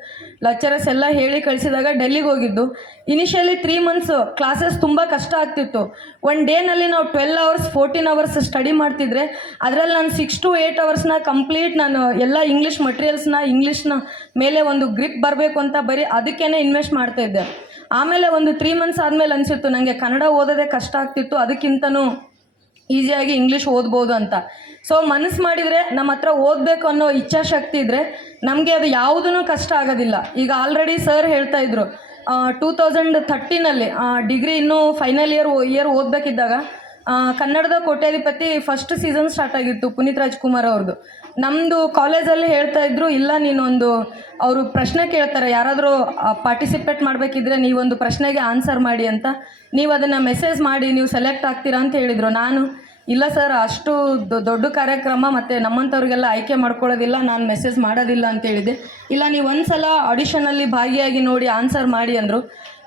ಲೆಕ್ಚರರ್ಸ್ ಎಲ್ಲ ಹೇಳಿ ಕಳಿಸಿದಾಗ ಡೆಲ್ಲಿಗೆ ಹೋಗಿದ್ದು. ಇನಿಷಿಯಲಿ 3 ಮಂತ್ಸ್ ಕ್ಲಾಸಸ್ ತುಂಬ ಕಷ್ಟ ಆಗ್ತಿತ್ತು. ಒನ್ ಡೇನಲ್ಲಿ ನಾವು 12 ಅವರ್ಸ್ 14 ಅವರ್ಸ್ ಸ್ಟಡಿ ಮಾಡ್ತಿದ್ರೆ, ಅದರಲ್ಲಿ ನಾನು 6 to 8 ಅವರ್ಸ್ನ ಕಂಪ್ಲೀಟ್ ನಾನು ಎಲ್ಲ ಇಂಗ್ಲೀಷ್ ಮಟೀರಿಯಲ್ಸ್ನ ಇಂಗ್ಲೀಷ್ನ ಮೇಲೆ ಒಂದು ಗ್ರಿಪ್ ಬರಬೇಕು ಅಂತ ಬರೀ ಅದಕ್ಕೇ ಇನ್ವೆಸ್ಟ್ ಮಾಡ್ತಾಯಿದ್ದೆ. ಆಮೇಲೆ ಒಂದು 3 ಮಂತ್ಸ್ ಆದಮೇಲೆ ಅನಿಸಿತ್ತು ನನಗೆ ಕನ್ನಡ ಓದೋದೇ ಕಷ್ಟ ಆಗ್ತಿತ್ತು, ಅದಕ್ಕಿಂತನೂ ಈಸಿಯಾಗಿ ಇಂಗ್ಲೀಷ್ ಓದ್ಬೋದು ಅಂತ. ಸೊ ಮನಸ್ಸು ಮಾಡಿದರೆ, ನಮ್ಮ ಹತ್ರ ಓದಬೇಕು ಅನ್ನೋ ಇಚ್ಛಾಶಕ್ತಿ ಇದ್ದರೆ ನಮಗೆ ಅದು ಯಾವುದೂ ಕಷ್ಟ ಆಗೋದಿಲ್ಲ. ಈಗ ಆಲ್ರೆಡಿ ಸರ್ ಹೇಳ್ತಾಯಿದ್ರು, 2013ನಲ್ಲಿ ಡಿಗ್ರಿ ಇನ್ನೂ ಫೈನಲ್ ಇಯರ್ ಓದಬೇಕಿದ್ದಾಗ ಕನ್ನಡದ ಕೋಟ್ಯಾಧಿಪತಿ ಫಸ್ಟ್ ಸೀಸನ್ ಸ್ಟಾರ್ಟ್ ಆಗಿತ್ತು ಪುನೀತ್ ರಾಜ್ಕುಮಾರ್ ಅವ್ರದ್ದು. ನಮ್ಮದು ಕಾಲೇಜಲ್ಲಿ ಹೇಳ್ತಾಯಿದ್ರು, ಇಲ್ಲ ನೀನೊಂದು ಅವರು ಪ್ರಶ್ನೆ ಕೇಳ್ತಾರೆ, ಯಾರಾದರೂ ಪಾರ್ಟಿಸಿಪೇಟ್ ಮಾಡಬೇಕಿದ್ರೆ ನೀವೊಂದು ಪ್ರಶ್ನೆಗೆ ಆನ್ಸರ್ ಮಾಡಿ ಅಂತ, ನೀವು ಅದನ್ನು ಮೆಸೇಜ್ ಮಾಡಿ ನೀವು ಸೆಲೆಕ್ಟ್ ಆಗ್ತೀರಾ ಅಂತ ಹೇಳಿದರು. ನಾನು ಇಲ್ಲ ಸರ್, ಅಷ್ಟು ದೊಡ್ಡ ಕಾರ್ಯಕ್ರಮ ಮತ್ತು ನಮ್ಮಂಥವ್ರಿಗೆಲ್ಲ ಆಯ್ಕೆ ಮಾಡ್ಕೊಳ್ಳೋದಿಲ್ಲ, ನಾನು ಮೆಸೇಜ್ ಮಾಡೋದಿಲ್ಲ ಅಂತ ಹೇಳಿದೆ. ಇಲ್ಲ ನೀವು ಒಂದು ಸಲ ಆಡಿಷನಲ್ಲಿ ಭಾಗಿಯಾಗಿ ನೋಡಿ ಆನ್ಸರ್ ಮಾಡಿ ಅಂದರು.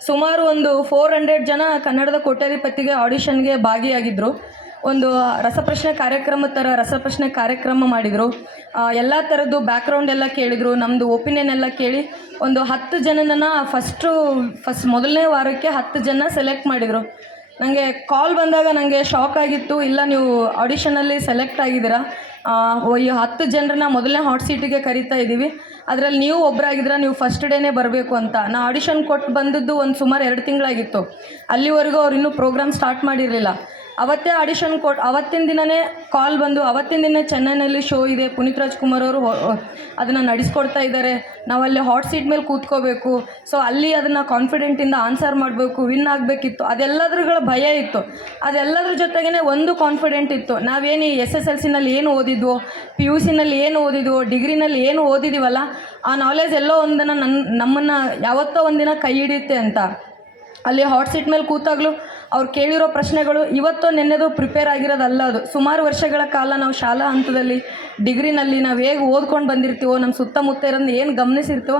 ಸುಮಾರು ಒಂದು 400 ಜನ ಕನ್ನಡದ ಕೋಟ್ಯಾಧಿಪತಿಗೆ ಆಡಿಷನ್ಗೆ ಭಾಗಿಯಾಗಿದ್ದರು. ಒಂದು ರಸಪ್ರಶ್ನೆ ಕಾರ್ಯಕ್ರಮದ ಥರ ರಸಪ್ರಶ್ನೆ ಕಾರ್ಯಕ್ರಮ ಮಾಡಿದರು. ಎಲ್ಲ ಥರದ್ದು ಬ್ಯಾಕ್ಗ್ರೌಂಡ್ ಎಲ್ಲ ಕೇಳಿದರು, ನಮ್ಮದು ಒಪಿನಿಯನ್ ಎಲ್ಲ ಕೇಳಿ ಒಂದು 10 ಜನನ ಫಸ್ಟ್ ಮೊದಲನೇ ವಾರಕ್ಕೆ 10 ಜನ ಸೆಲೆಕ್ಟ್ ಮಾಡಿದರು. ನನಗೆ ಕಾಲ್ ಬಂದಾಗ ನನಗೆ ಶಾಕ್ ಆಗಿತ್ತು. ಇಲ್ಲ ನೀವು ಆಡಿಷನಲ್ಲಿ ಸೆಲೆಕ್ಟ್ ಆಗಿದ್ದೀರಾ, ಈ 10 ಜನರನ್ನ ಮೊದಲನೇ ಹಾಟ್ ಸೀಟಿಗೆ ಕರಿತಾ ಇದ್ದೀವಿ, ಅದರಲ್ಲಿ ನೀವು ಒಬ್ಬರಾಗಿದ್ದೀರಾ, ನೀವು ಫಸ್ಟ್ ಡೇನೇ ಬರಬೇಕು ಅಂತ. ನಾ ಆಡಿಷನ್ ಕೊಟ್ಟು ಬಂದದ್ದು ಒಂದು ಸುಮಾರು 2 ತಿಂಗಳಾಗಿತ್ತು. ಅಲ್ಲಿವರೆಗೂ ಅವ್ರು ಇನ್ನೂ ಪ್ರೋಗ್ರಾಮ್ ಸ್ಟಾರ್ಟ್ ಮಾಡಿರಲಿಲ್ಲ. ಅವತ್ತೇ ಆಡಿಷನ್ ಕೊಟ್ಟು ಅವತ್ತಿನ ದಿನವೇ ಕಾಲ್ ಬಂದು, ಅವತ್ತಿನ ದಿನ ಚೆನ್ನೈನಲ್ಲಿ ಶೋ ಇದೆ, ಪುನೀತ್ ರಾಜ್ಕುಮಾರ್ ಅವರು ಅದನ್ನು ನಡೆಸ್ಕೊಡ್ತಾ ಇದ್ದಾರೆ, ನಾವಲ್ಲಿ ಹಾಟ್ ಸೀಟ್ ಮೇಲೆ ಕೂತ್ಕೋಬೇಕು, ಸೊ ಅಲ್ಲಿ ಅದನ್ನು ಕಾನ್ಫಿಡೆಂಟಿಂದ ಆನ್ಸರ್ ಮಾಡಬೇಕು, ವಿನ್ ಆಗಬೇಕಿತ್ತು. ಅದೆಲ್ಲದ್ರಗಳ ಭಯ ಇತ್ತು. ಅದೆಲ್ಲದ್ರ ಜೊತೆಗೇ ಒಂದು ಕಾನ್ಫಿಡೆಂಟ್ ಇತ್ತು. ನಾವೇನು SSLCನಲ್ಲಿ ಏನು ಓದಿದ್ವೋ, PUCನಲ್ಲಿ ಏನು ಓದಿದ್ವೋ, ಡಿಗ್ರಿನಲ್ಲಿ ಏನು ಓದಿದ್ದೀವಲ್ಲ, ಆ ನಾಲೆಜ್ ಎಲ್ಲೋ ಒಂದನ್ನು ನಮ್ಮನ್ನು ಯಾವತ್ತೋ ಒಂದಿನ ಕೈ ಹಿಡಿಯುತ್ತೆ ಅಂತ. ಅಲ್ಲಿ ಹಾಟ್ ಸೀಟ್ ಮೇಲೆ ಕೂತಾಗಲೂ ಅವ್ರು ಕೇಳಿರೋ ಪ್ರಶ್ನೆಗಳು ಇವತ್ತೋ ನೆನ್ನೆದು ಪ್ರಿಪೇರ್ ಆಗಿರೋದಲ್ಲ. ಅದು ಸುಮಾರು ವರ್ಷಗಳ ಕಾಲ ನಾವು ಶಾಲಾ ಹಂತದಲ್ಲಿ ಡಿಗ್ರಿನಲ್ಲಿ ನಾವು ಹೇಗೆ ಓದ್ಕೊಂಡು ಬಂದಿರ್ತೀವೋ, ನಮ್ಮ ಸುತ್ತಮುತ್ತ ಇರೋದು ಏನು ಗಮನಿಸಿರ್ತೀವೋ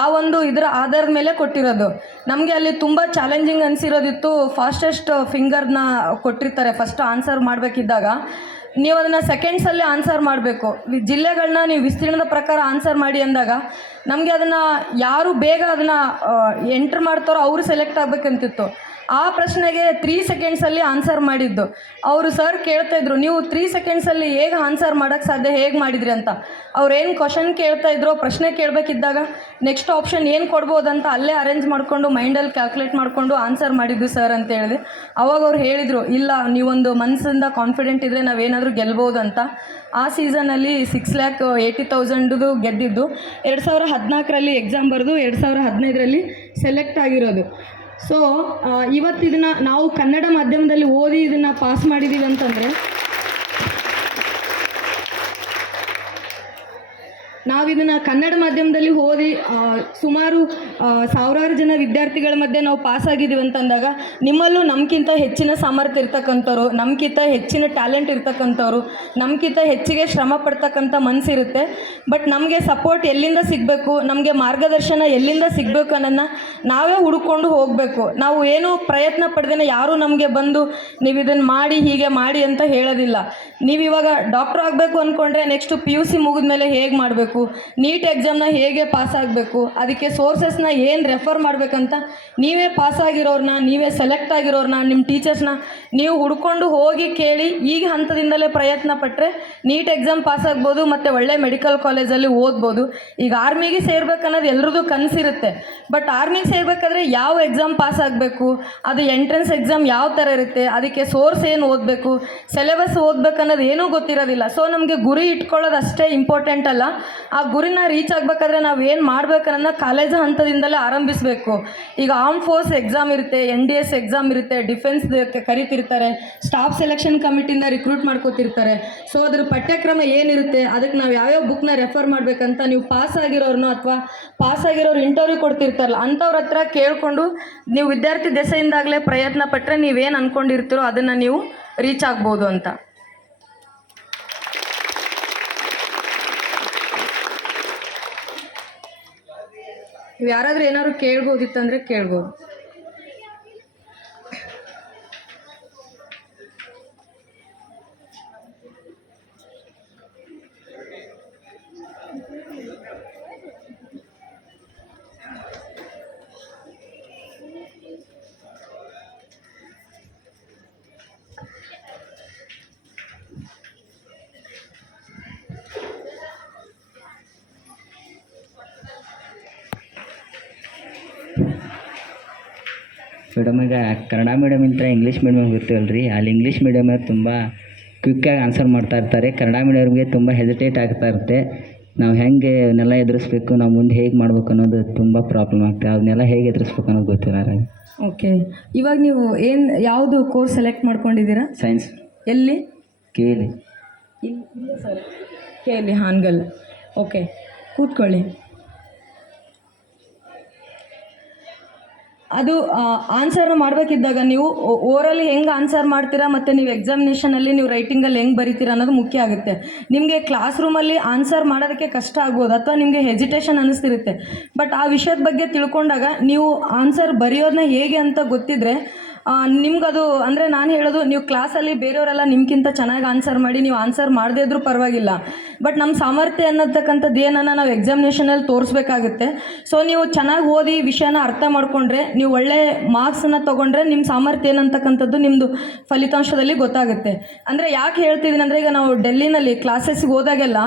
ಆ ಒಂದು ಇದರ ಆಧಾರದ ಮೇಲೆ ಕೊಟ್ಟಿರೋದು. ನಮಗೆ ಅಲ್ಲಿ ತುಂಬ ಚಾಲೆಂಜಿಂಗ್ ಅನಿಸಿರೋದಿತ್ತು. ಫಾಸ್ಟೆಸ್ಟ್ ಫಿಂಗರ್ನ ಕೊಟ್ಟಿರ್ತಾರೆ ಫಸ್ಟ್ ಆನ್ಸರ್ ಮಾಡಬೇಕಿದ್ದಾಗ. ನೀವು ಅದನ್ನು ಸೆಕೆಂಡ್ಸಲ್ಲಿ ಆನ್ಸರ್ ಮಾಡಬೇಕು. ಜಿಲ್ಲೆಗಳನ್ನ ನೀವು ವಿಸ್ತೀರ್ಣದ ಪ್ರಕಾರ ಆನ್ಸರ್ ಮಾಡಿ ಅಂದಾಗ ನಮಗೆ ಅದನ್ನು ಯಾರು ಬೇಗ ಅದನ್ನು ಎಂಟ್ರ್ ಮಾಡ್ತಾರೋ ಅವರು ಸೆಲೆಕ್ಟ್ ಆಗಬೇಕಂತಿತ್ತು. ಆ ಪ್ರಶ್ನೆಗೆ 3 ಸೆಕೆಂಡ್ಸಲ್ಲಿ ಆನ್ಸರ್ ಮಾಡಿದ್ದು. ಅವರು ಸರ್ ಕೇಳ್ತಾಯಿದ್ರು, ನೀವು 3 ಸೆಕೆಂಡ್ಸಲ್ಲಿ ಹೇಗೆ ಆನ್ಸರ್ ಮಾಡೋಕ್ಕೆ ಸಾಧ್ಯ, ಹೇಗೆ ಮಾಡಿದ್ರಿ ಅಂತ. ಅವ್ರೇನು ಕ್ವಶನ್ ಕೇಳ್ತಾಯಿದ್ರು, ಪ್ರಶ್ನೆ ಕೇಳಬೇಕಿದ್ದಾಗ ನೆಕ್ಸ್ಟ್ ಆಪ್ಷನ್ ಏನು ಕೊಡ್ಬೋದಂತ ಅಲ್ಲೇ ಅರೇಂಜ್ ಮಾಡಿಕೊಂಡು ಮೈಂಡಲ್ಲಿ ಕ್ಯಾಲ್ಕುಲೇಟ್ ಮಾಡಿಕೊಂಡು ಆನ್ಸರ್ ಮಾಡಿದ್ದು ಸರ್ ಅಂತ ಹೇಳಿದೆ. ಅವಾಗ ಅವ್ರು ಹೇಳಿದರು, ಇಲ್ಲ ನೀವೊಂದು ಮನಸ್ಸಿಂದ ಕಾನ್ಫಿಡೆಂಟ್ ಇದ್ದರೆ ನಾವೇನಾದರೂ ಗೆಲ್ಬೋದು ಅಂತ. ಆ ಸೀಸನಲ್ಲಿ 6,80,000 ಗೆದ್ದಿದ್ದು. 2014ರಲ್ಲಿ ಎಕ್ಸಾಮ್ ಬರೆದು 2015ರಲ್ಲಿ ಸೆಲೆಕ್ಟ್ ಆಗಿರೋದು. ಸೊ ಇವತ್ತು ಇದನ್ನು ನಾವು ಕನ್ನಡ ಮಾಧ್ಯಮದಲ್ಲಿ ಓದಿ ಇದನ್ನು ಪಾಸ್ ಮಾಡಿದ್ದೀವಿ ಅಂತಂದರೆ ನಾವು ಇದನ್ನು ಕನ್ನಡ ಮಾಧ್ಯಮದಲ್ಲಿ ಓದಿ ಸುಮಾರು ಸಾವಿರಾರು ಜನ ವಿದ್ಯಾರ್ಥಿಗಳ ಮಧ್ಯೆ ನಾವು ಪಾಸಾಗಿದ್ದೀವಿ ಅಂತಂದಾಗ ನಿಮ್ಮಲ್ಲೂ ನಮ್ಗಿಂತ ಹೆಚ್ಚಿನ ಸಾಮರ್ಥ್ಯ ಇರ್ತಕ್ಕಂಥವ್ರು, ನಮ್ಗಿಂತ ಹೆಚ್ಚಿನ ಟ್ಯಾಲೆಂಟ್ ಇರ್ತಕ್ಕಂಥವ್ರು, ನಮ್ಗಿಂತ ಹೆಚ್ಚಿಗೆ ಶ್ರಮ ಪಡ್ತಕ್ಕಂಥ ಮನಸ್ಸಿರುತ್ತೆ. ಬಟ್ ನಮಗೆ ಸಪೋರ್ಟ್ ಎಲ್ಲಿಂದ ಸಿಗಬೇಕು, ನಮಗೆ ಮಾರ್ಗದರ್ಶನ ಎಲ್ಲಿಂದ ಸಿಗಬೇಕು ಅನ್ನೋದನ್ನ ನಾವೇ ಹುಡುಕೊಂಡು ಹೋಗಬೇಕು. ನಾವು ಏನು ಪ್ರಯತ್ನ ಪಡೆದೇನೆ ಯಾರೂ ನಮಗೆ ಬಂದು ನೀವು ಇದನ್ನು ಮಾಡಿ ಹೀಗೆ ಮಾಡಿ ಅಂತ ಹೇಳೋದಿಲ್ಲ. ನೀವು ಇವಾಗ ಡಾಕ್ಟ್ರ್ ಆಗಬೇಕು ಅಂದ್ಕೊಂಡ್ರೆ ನೆಕ್ಸ್ಟು PUC ಮುಗಿದ ಮೇಲೆ ಹೇಗೆ ಮಾಡಬೇಕು, ನೀಟ್ ಎಕ್ಸಾಮ್ನ ಹೇಗೆ ಪಾಸ್ ಆಗಬೇಕು, ಅದಕ್ಕೆ ಸೋರ್ಸಸ್ನ ಏನು ರೆಫರ್ ಮಾಡಬೇಕಂತ ನೀವೇ ಪಾಸಾಗಿರೋರನ್ನ, ನೀವೇ ಸೆಲೆಕ್ಟ್ ಆಗಿರೋರನ್ನ, ನಿಮ್ಮ ಟೀಚರ್ಸ್ನ ನೀವು ಹುಡ್ಕೊಂಡು ಹೋಗಿ ಕೇಳಿ ಈಗ ಹಂತದಿಂದಲೇ ಪ್ರಯತ್ನ ಪಟ್ಟರೆ ನೀಟ್ ಎಕ್ಸಾಮ್ ಪಾಸ್ ಆಗ್ಬೋದು ಮತ್ತು ಒಳ್ಳೆ ಮೆಡಿಕಲ್ ಕಾಲೇಜಲ್ಲಿ ಓದ್ಬೋದು. ಈಗ ಆರ್ಮಿಗೆ ಸೇರ್ಬೇಕನ್ನೋದು ಎಲ್ರದ್ದು ಕನಸಿರುತ್ತೆ. ಬಟ್ ಆರ್ಮಿಗೆ ಸೇರಬೇಕಾದ್ರೆ ಯಾವ ಎಕ್ಸಾಮ್ ಪಾಸ್ ಆಗಬೇಕು, ಅದು ಎಂಟ್ರೆನ್ಸ್ ಎಕ್ಸಾಮ್ ಯಾವ ಥರ ಇರುತ್ತೆ, ಅದಕ್ಕೆ ಸೋರ್ಸ್ ಏನು ಓದಬೇಕು, ಸಿಲೆಬಸ್ ಓದಬೇಕನ್ನೋದು ಏನೂ ಗೊತ್ತಿರೋದಿಲ್ಲ. ಸೊ ನಮಗೆ ಗುರಿ ಇಟ್ಕೊಳ್ಳೋದು ಅಷ್ಟೇ ಇಂಪಾರ್ಟೆಂಟ್ ಅಲ್ಲ, ಆ ಗುರಿನ ರೀಚ್ ಆಗಬೇಕಾದ್ರೆ ನಾವು ಏನು ಮಾಡಬೇಕನ್ನೋದನ್ನ ಕಾಲೇಜ್ ಹಂತದಿಂದಲೇ ಆರಂಭಿಸಬೇಕು. ಈಗ ಆರ್ಮ್ ಫೋರ್ಸ್ ಎಕ್ಸಾಮ್ ಇರುತ್ತೆ, NDS ಎಕ್ಸಾಮ್ ಇರುತ್ತೆ, ಡಿಫೆನ್ಸ್ ಕರಿತಿರ್ತಾರೆ, ಸ್ಟಾಫ್ ಸೆಲೆಕ್ಷನ್ ಕಮಿಟಿಯಿಂದ ರಿಕ್ರೂಟ್ ಮಾಡ್ಕೋತಿರ್ತಾರೆ. ಸೊ ಅದ್ರ ಪಠ್ಯಕ್ರಮ ಏನಿರುತ್ತೆ, ಅದಕ್ಕೆ ನಾವು ಯಾವ್ಯಾವ ಬುಕ್ನ ರೆಫರ್ ಮಾಡಬೇಕಂತ ನೀವು ಪಾಸ್ ಆಗಿರೋರ್ನೋ ಅಥವಾ ಪಾಸ್ ಆಗಿರೋರು ಇಂಟರ್ವ್ಯೂ ಕೊಡ್ತಿರ್ತಾರಲ್ಲ ಅಂಥವ್ರ ಹತ್ರ ಕೇಳಿಕೊಂಡು ನೀವು ವಿದ್ಯಾರ್ಥಿ ದೆಸೆಯಿಂದಾಗಲೇ ಪ್ರಯತ್ನ ಪಟ್ಟರೆ ನೀವೇನು ಅಂದ್ಕೊಂಡಿರ್ತೀರೋ ಅದನ್ನು ನೀವು ರೀಚ್ ಆಗ್ಬೋದು ಅಂತ. ನೀವು ಯಾರಾದರೂ ಏನಾದ್ರು ಕೇಳ್ಬೋದಿತ್ತಂದರೆ ಕೇಳ್ಬೋದು. ಮೇಡಮ್, ಈಗ ಕನ್ನಡ ಮೀಡಿಯಮ್ ಇಂತ ಇಂಗ್ಲೀಷ್ ಮೀಡಿಯಮ್ ಇರ್ತೀವಲ್ಲ ರೀ, ಅಲ್ಲಿ ಇಂಗ್ಲೀಷ್ ಮೀಡಿಯಮ್ ತುಂಬ ಕ್ವಿಕ್ಕಾಗಿ ಆನ್ಸರ್ ಮಾಡ್ತಾ ಇರ್ತಾರೆ. ಕನ್ನಡ ಮೀಡಿಯಮ್ಗೆ ತುಂಬ ಹೆಸಿಟೇಟ್ ಆಗ್ತಾ ಇರುತ್ತೆ. ನಾವು ಹೆಂಗೆ ಅವನ್ನೆಲ್ಲ ಎದುರಿಸ್ಬೇಕು, ನಾವು ಮುಂದೆ ಹೇಗೆ ಮಾಡ್ಬೇಕು ಅನ್ನೋದು ತುಂಬ ಪ್ರಾಬ್ಲಮ್ ಆಗ್ತದೆ. ಅವನ್ನೆಲ್ಲ ಹೇಗೆ ಎದುರಿಸ್ಬೇಕು ಅನ್ನೋದು ಗೊತ್ತಿಲ್ಲ. ಓಕೆ, ಇವಾಗ ನೀವು ಯಾವುದು ಕೋರ್ಸ್ ಸೆಲೆಕ್ಟ್ ಮಾಡ್ಕೊಂಡಿದ್ದೀರಾ? ಸೈನ್ಸ್. ಎಲ್ಲಿ? KLE. ಇಲ್ಲ ಸರ್, KLE ಹಾನಗಲ್. ಓಕೆ, ಕೂತ್ಕೊಳ್ಳಿ. ಅದು ಆನ್ಸರ್ನ ಮಾಡಬೇಕಿದ್ದಾಗ ನೀವು ಓರಲಿ ಹೆಂಗೆ ಆನ್ಸರ್ ಮಾಡ್ತೀರಾ ಮತ್ತು ನೀವು ಎಕ್ಸಾಮಿನೇಷನಲ್ಲಿ ನೀವು ರೈಟಿಂಗಲ್ಲಿ ಹೆಂಗೆ ಬರಿತೀರಾ ಅನ್ನೋದು ಮುಖ್ಯ ಆಗುತ್ತೆ. ನಿಮಗೆ ಕ್ಲಾಸ್ ರೂಮಲ್ಲಿ ಆನ್ಸರ್ ಮಾಡೋದಕ್ಕೆ ಕಷ್ಟ ಆಗ್ಬೋದು ಅಥವಾ ನಿಮಗೆ ಹೆಜಿಟೇಷನ್ ಅನ್ನಿಸ್ತಿರುತ್ತೆ. ಬಟ್ ಆ ವಿಷಯದ ಬಗ್ಗೆ ತಿಳ್ಕೊಂಡಾಗ ನೀವು ಆನ್ಸರ್ ಬರೆಯೋದನ್ನ ಹೇಗೆ ಅಂತ ಗೊತ್ತಿದ್ದರೆ ನಿಮ್ಗದು ಅಂದರೆ ನಾನು ಹೇಳೋದು, ನೀವು ಕ್ಲಾಸಲ್ಲಿ ಬೇರೆಯವರೆಲ್ಲ ನಿಮ್ಗಿಂತ ಚೆನ್ನಾಗಿ ಆನ್ಸರ್ ಮಾಡಿ ನೀವು ಆನ್ಸರ್ ಮಾಡದೇ ಇದ್ರೂ ಪರವಾಗಿಲ್ಲ. ಬಟ್ ನಮ್ಮ ಸಾಮರ್ಥ್ಯ ಅನ್ನತಕ್ಕಂಥದ್ದು ಏನನ್ನ ನಾವು ಎಕ್ಸಾಮಿನೇಷನಲ್ಲಿ ತೋರಿಸ್ಬೇಕಾಗುತ್ತೆ. ಸೊ ನೀವು ಚೆನ್ನಾಗಿ ಓದಿ ವಿಷಯನ ಅರ್ಥ ಮಾಡಿಕೊಂಡ್ರೆ, ನೀವು ಒಳ್ಳೆ ಮಾರ್ಕ್ಸನ್ನು ತೊಗೊಂಡ್ರೆ ನಿಮ್ಮ ಸಾಮರ್ಥ್ಯ ಏನಂತಕ್ಕಂಥದ್ದು ನಿಮ್ಮದು ಫಲಿತಾಂಶದಲ್ಲಿ ಗೊತ್ತಾಗುತ್ತೆ. ಅಂದರೆ ಯಾಕೆ ಹೇಳ್ತಿದ್ದೀನಿ ಅಂದರೆ, ಈಗ ನಾವು ಡೆಲ್ಲಿನಲ್ಲಿ ಕ್ಲಾಸಸ್ಗೆ ಹೋದಾಗೆಲ್ಲ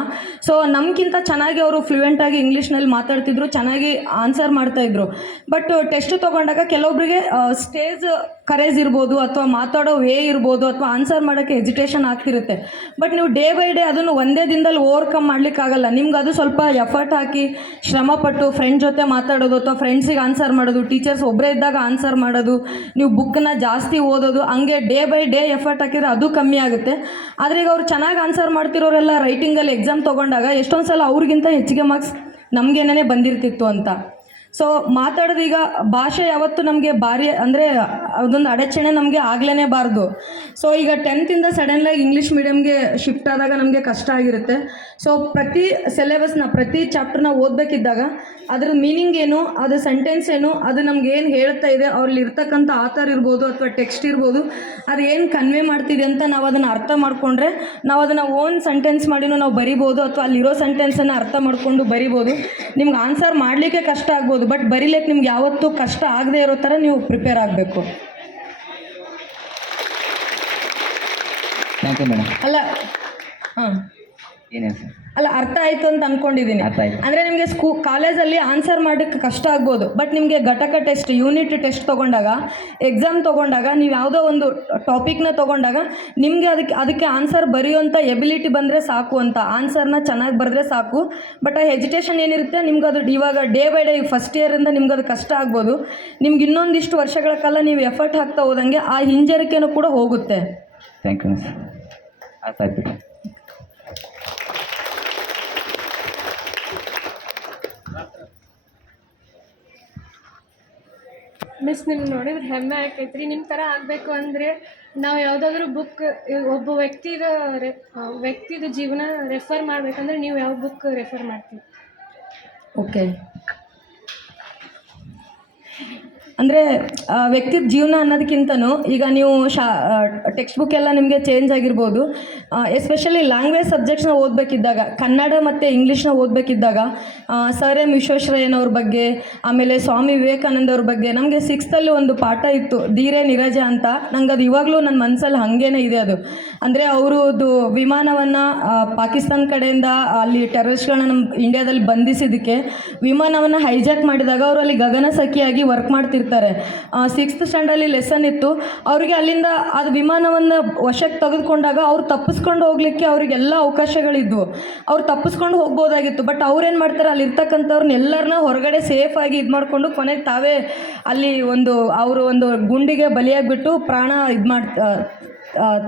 ಸೊ ನಮಗಿಂತ ಚೆನ್ನಾಗಿ ಅವರು ಫ್ಲೂಯೆಂಟಾಗಿ ಇಂಗ್ಲೀಷ್ನಲ್ಲಿ ಮಾತಾಡ್ತಿದ್ರು, ಚೆನ್ನಾಗಿ ಆನ್ಸರ್ ಮಾಡ್ತಾಯಿದ್ರು. ಬಟ್ ಟೆಸ್ಟ್ ತೊಗೊಂಡಾಗ ಕೆಲವೊಬ್ಬರಿಗೆ ಸ್ಟೇಜ್ ಕರೇಜ್ ಇರ್ಬೋದು ಅಥವಾ ಮಾತಾಡೋ ವೇ ಇರ್ಬೋದು ಅಥವಾ ಆನ್ಸರ್ ಮಾಡೋಕ್ಕೆ ಎಜಿಟೇಷನ್ ಆಗ್ತಿರುತ್ತೆ. ಬಟ್ ನೀವು ಡೇ ಬೈ ಡೇ ಅದನ್ನು ಒಂದೇ ದಿನದಲ್ಲಿ ಓವರ್ಕಮ್ ಮಾಡಲಿಕ್ಕಾಗಲ್ಲ. ನಿಮ್ಗೆ ಅದು ಸ್ವಲ್ಪ ಎಫರ್ಟ್ ಹಾಕಿ ಶ್ರಮಪಟ್ಟು ಫ್ರೆಂಡ್ ಜೊತೆ ಮಾತಾಡೋದು ಅಥವಾ ಫ್ರೆಂಡ್ಸಿಗೆ ಆನ್ಸರ್ ಮಾಡೋದು, ಟೀಚರ್ಸ್ ಒಬ್ಬರೇ ಇದ್ದಾಗ ಆನ್ಸರ್ ಮಾಡೋದು, ನೀವು ಬುಕ್ಕನ್ನ ಜಾಸ್ತಿ ಓದೋದು, ಹಂಗೆ ಡೇ ಬೈ ಡೇ ಎಫರ್ಟ್ ಹಾಕಿದ್ರೆ ಅದು ಕಮ್ಮಿ ಆಗುತ್ತೆ. ಆದರೆ ಈಗ ಅವ್ರು ಚೆನ್ನಾಗಿ ಆನ್ಸರ್ ಮಾಡ್ತಿರೋರೆಲ್ಲ ರೈಟಿಂಗಲ್ಲಿ ಎಕ್ಸಾಮ್ ತೊಗೊಂಡಾಗ ಎಷ್ಟೊಂದು ಸಲ ಅವ್ರಿಗಿಂತ ಹೆಚ್ಚಿಗೆ ಮಾರ್ಕ್ಸ್ ನಮಗೇನೇ ಬಂದಿರ್ತಿತ್ತು ಅಂತ. ಸೊ ಮಾತಾಡೋದು, ಈಗ ಭಾಷೆ ಯಾವತ್ತೂ ನಮಗೆ ಭಾರಿ ಅಂದರೆ ಅದೊಂದು ಅಡಚಣೆ ನಮಗೆ ಆಗಲೇಬಾರ್ದು. ಸೊ ಈಗ 10th ಸಡನ್ಲಾಗಿ ಇಂಗ್ಲೀಷ್ ಮೀಡಿಯಮ್ಗೆ ಶಿಫ್ಟ್ ಆದಾಗ ನಮಗೆ ಕಷ್ಟ ಆಗಿರುತ್ತೆ. ಸೊ ಪ್ರತಿ ಸಿಲೆಬಸ್ನ ಪ್ರತಿ ಚಾಪ್ಟರ್ನ ಓದಬೇಕಿದ್ದಾಗ ಅದ್ರ ಮೀನಿಂಗ್ ಏನು, ಅದು ಸೆಂಟೆನ್ಸ್ ಏನು, ಅದು ನಮ್ಗೆ ಏನು ಹೇಳ್ತಾ ಇದೆ, ಅವ್ರಲ್ಲಿ ಇರ್ತಕ್ಕಂಥ ಆಥರ್ ಇರ್ಬೋದು ಅಥವಾ ಟೆಕ್ಸ್ಟ್ ಇರ್ಬೋದು, ಅದು ಏನು ಕನ್ವೆ ಮಾಡ್ತಿದೆ ಅಂತ ನಾವು ಅದನ್ನು ಅರ್ಥ ಮಾಡಿಕೊಂಡ್ರೆ ನಾವು ಅದನ್ನು ಓನ್ ಸೆಂಟೆನ್ಸ್ ಮಾಡಿನೂ ನಾವು ಬರಿಬೋದು ಅಥವಾ ಅಲ್ಲಿರೋ ಸೆಂಟೆನ್ಸನ್ನು ಅರ್ಥ ಮಾಡಿಕೊಂಡು ಬರಿಬೋದು. ನಿಮ್ಗೆ ಆನ್ಸರ್ ಮಾಡಲಿಕ್ಕೆ ಕಷ್ಟ ಆಗ್ಬೋದು, ಬಟ್ ಬರೀಲಿಕ್ಕೆ ನಿಮ್ಗೆ ಯಾವತ್ತೂ ಕಷ್ಟ ಆಗದೆ ಇರೋ ಥರ ನೀವು ಪ್ರಿಪೇರ್ ಆಗಬೇಕು. Thank you madam. ಅಲ್ಲ ಹಾಂ ಏನೇನು ಸರ್? ಅಲ್ಲ, ಅರ್ಥ ಆಯಿತು ಅಂತ ಅಂದ್ಕೊಂಡಿದ್ದೀನಿ. ಅಂದರೆ ನಿಮಗೆ ಕಾಲೇಜಲ್ಲಿ ಆನ್ಸರ್ ಮಾಡೋಕ್ಕೆ ಕಷ್ಟ ಆಗ್ಬೋದು, ಬಟ್ ನಿಮಗೆ ಘಟಕ ಟೆಸ್ಟ್, ಯೂನಿಟ್ ಟೆಸ್ಟ್ ತೊಗೊಂಡಾಗ, ಎಕ್ಸಾಮ್ ತೊಗೊಂಡಾಗ, ನೀವು ಯಾವುದೋ ಒಂದು ಟಾಪಿಕ್ನ ತೊಗೊಂಡಾಗ ನಿಮಗೆ ಅದಕ್ಕೆ ಆನ್ಸರ್ ಬರೆಯುವಂಥ ಎಬಿಲಿಟಿ ಬಂದರೆ ಸಾಕು ಅಂತ, ಆನ್ಸರ್ನ ಚೆನ್ನಾಗಿ ಬರೆದ್ರೆ ಸಾಕು. ಬಟ್ ಆ ಹೆಜಿಟೇಷನ್ ಏನಿರುತ್ತೆ ನಿಮ್ಗೆ ಅದು ಇವಾಗ ಡೇ ಬೈ ಡೇ ಫಸ್ಟ್ ಇಯರಿಂದ ನಿಮ್ಗೆ ಅದು ಕಷ್ಟ ಆಗ್ಬೋದು. ನಿಮ್ಗೆ ಇನ್ನೊಂದಿಷ್ಟು ವರ್ಷಗಳ ಕಾಲ ನೀವು ಎಫರ್ಟ್ ಹಾಕ್ತಾ ಹೋದಂಗೆ ಆ ಹಿಂಜರಿಕೆನೂ ಕೂಡ ಹೋಗುತ್ತೆ. Thank you sir. ಆಯ್ತು. ಮಿಸ್ ನಿಮ್ಗೆ ನೋಡಿದ್ರೆ ಹೆಮ್ಮೆ ಆಕೈತ್ರಿ. ನಿಮ್ಮ ಥರ ಆಗಬೇಕು ಅಂದರೆ ನಾವು ಯಾವುದಾದ್ರೂ ಬುಕ್ ಒಬ್ಬ ವ್ಯಕ್ತಿದ ಜೀವನ ರೆಫರ್ ಮಾಡಬೇಕಂದ್ರೆ ನೀವು ಯಾವ ಬುಕ್ ರೆಫರ್ ಮಾಡ್ತೀವಿ? ಓಕೆ, ಅಂದರೆ ವ್ಯಕ್ತಿದ ಜೀವನ ಅನ್ನೋದಕ್ಕಿಂತನೂ ಈಗ ನೀವು ಟೆಕ್ಸ್ಟ್ ಬುಕ್ ಎಲ್ಲ ನಿಮಗೆ ಚೇಂಜ್ ಆಗಿರ್ಬೋದು. ಎಸ್ಪೆಷಲಿ ಲ್ಯಾಂಗ್ವೇಜ್ ಸಬ್ಜೆಕ್ಟ್ಸ್ನ ಓದಬೇಕಿದ್ದಾಗ, ಕನ್ನಡ ಮತ್ತು ಇಂಗ್ಲೀಷ್ನ ಓದಬೇಕಿದ್ದಾಗ ಸರ್ ಎಂ ವಿಶ್ವೇಶ್ವರಯ್ಯನವ್ರ ಬಗ್ಗೆ, ಆಮೇಲೆ ಸ್ವಾಮಿ ವಿವೇಕಾನಂದ ಅವ್ರ ಬಗ್ಗೆ ನಮಗೆ 6th ಒಂದು ಪಾಠ ಇತ್ತು, ಧೀರೆ ನಿರಜ ಅಂತ. ನಂಗೆ ಅದು ಇವಾಗಲೂ ನನ್ನ ಮನಸ್ಸಲ್ಲಿ ಹಾಗೇನೇ ಇದೆ. ಅದು ಅಂದರೆ ಅವರದು ವಿಮಾನವನ್ನು ಪಾಕಿಸ್ತಾನ ಕಡೆಯಿಂದ ಅಲ್ಲಿ ಟೆರರಿಸ್ಟ್ಗಳನ್ನ ನಮ್ಮ ಇಂಡಿಯಾದಲ್ಲಿ ಬಂಧಿಸಿದ್ದಕ್ಕೆ ವಿಮಾನವನ್ನು ಹೈಜಾಕ್ ಮಾಡಿದಾಗ ಅವರು ಅಲ್ಲಿ ಗಗನಸಖಿಯಾಗಿ ವರ್ಕ್ ಮಾಡ್ತಿರ್ತಾರೆ. 6th ಸ್ಟ್ಯಾಂಡರ್ಡಲ್ಲಿ ಲೆಸನ್ ಇತ್ತು ಅವರಿಗೆ. ಅಲ್ಲಿಂದ ಅದು ವಿಮಾನವನ್ನು ವಶಕ್ಕೆ ತೆಗೆದುಕೊಂಡಾಗ ಅವ್ರು ತಪ್ಪಿಸ್ಕೊಂಡು ಹೋಗ್ಲಿಕ್ಕೆ ಅವರಿಗೆಲ್ಲ ಅವಕಾಶಗಳಿದ್ವು, ಅವ್ರು ತಪ್ಪಿಸ್ಕೊಂಡು ಹೋಗ್ಬೋದಾಗಿತ್ತು. ಬಟ್ ಅವ್ರೇನು ಮಾಡ್ತಾರೆ, ಅಲ್ಲಿ ಇರ್ತಕ್ಕಂಥವ್ರನ್ನ ಎಲ್ಲರನ್ನ ಹೊರಗಡೆ ಸೇಫಾಗಿ ಇದು ಮಾಡಿಕೊಂಡು ಕೊನೆಗೆ ತಾವೇ ಅಲ್ಲಿ ಅವರು ಒಂದು ಗುಂಡಿಗೆ ಬಲಿಯಾಗಿಬಿಟ್ಟು ಪ್ರಾಣ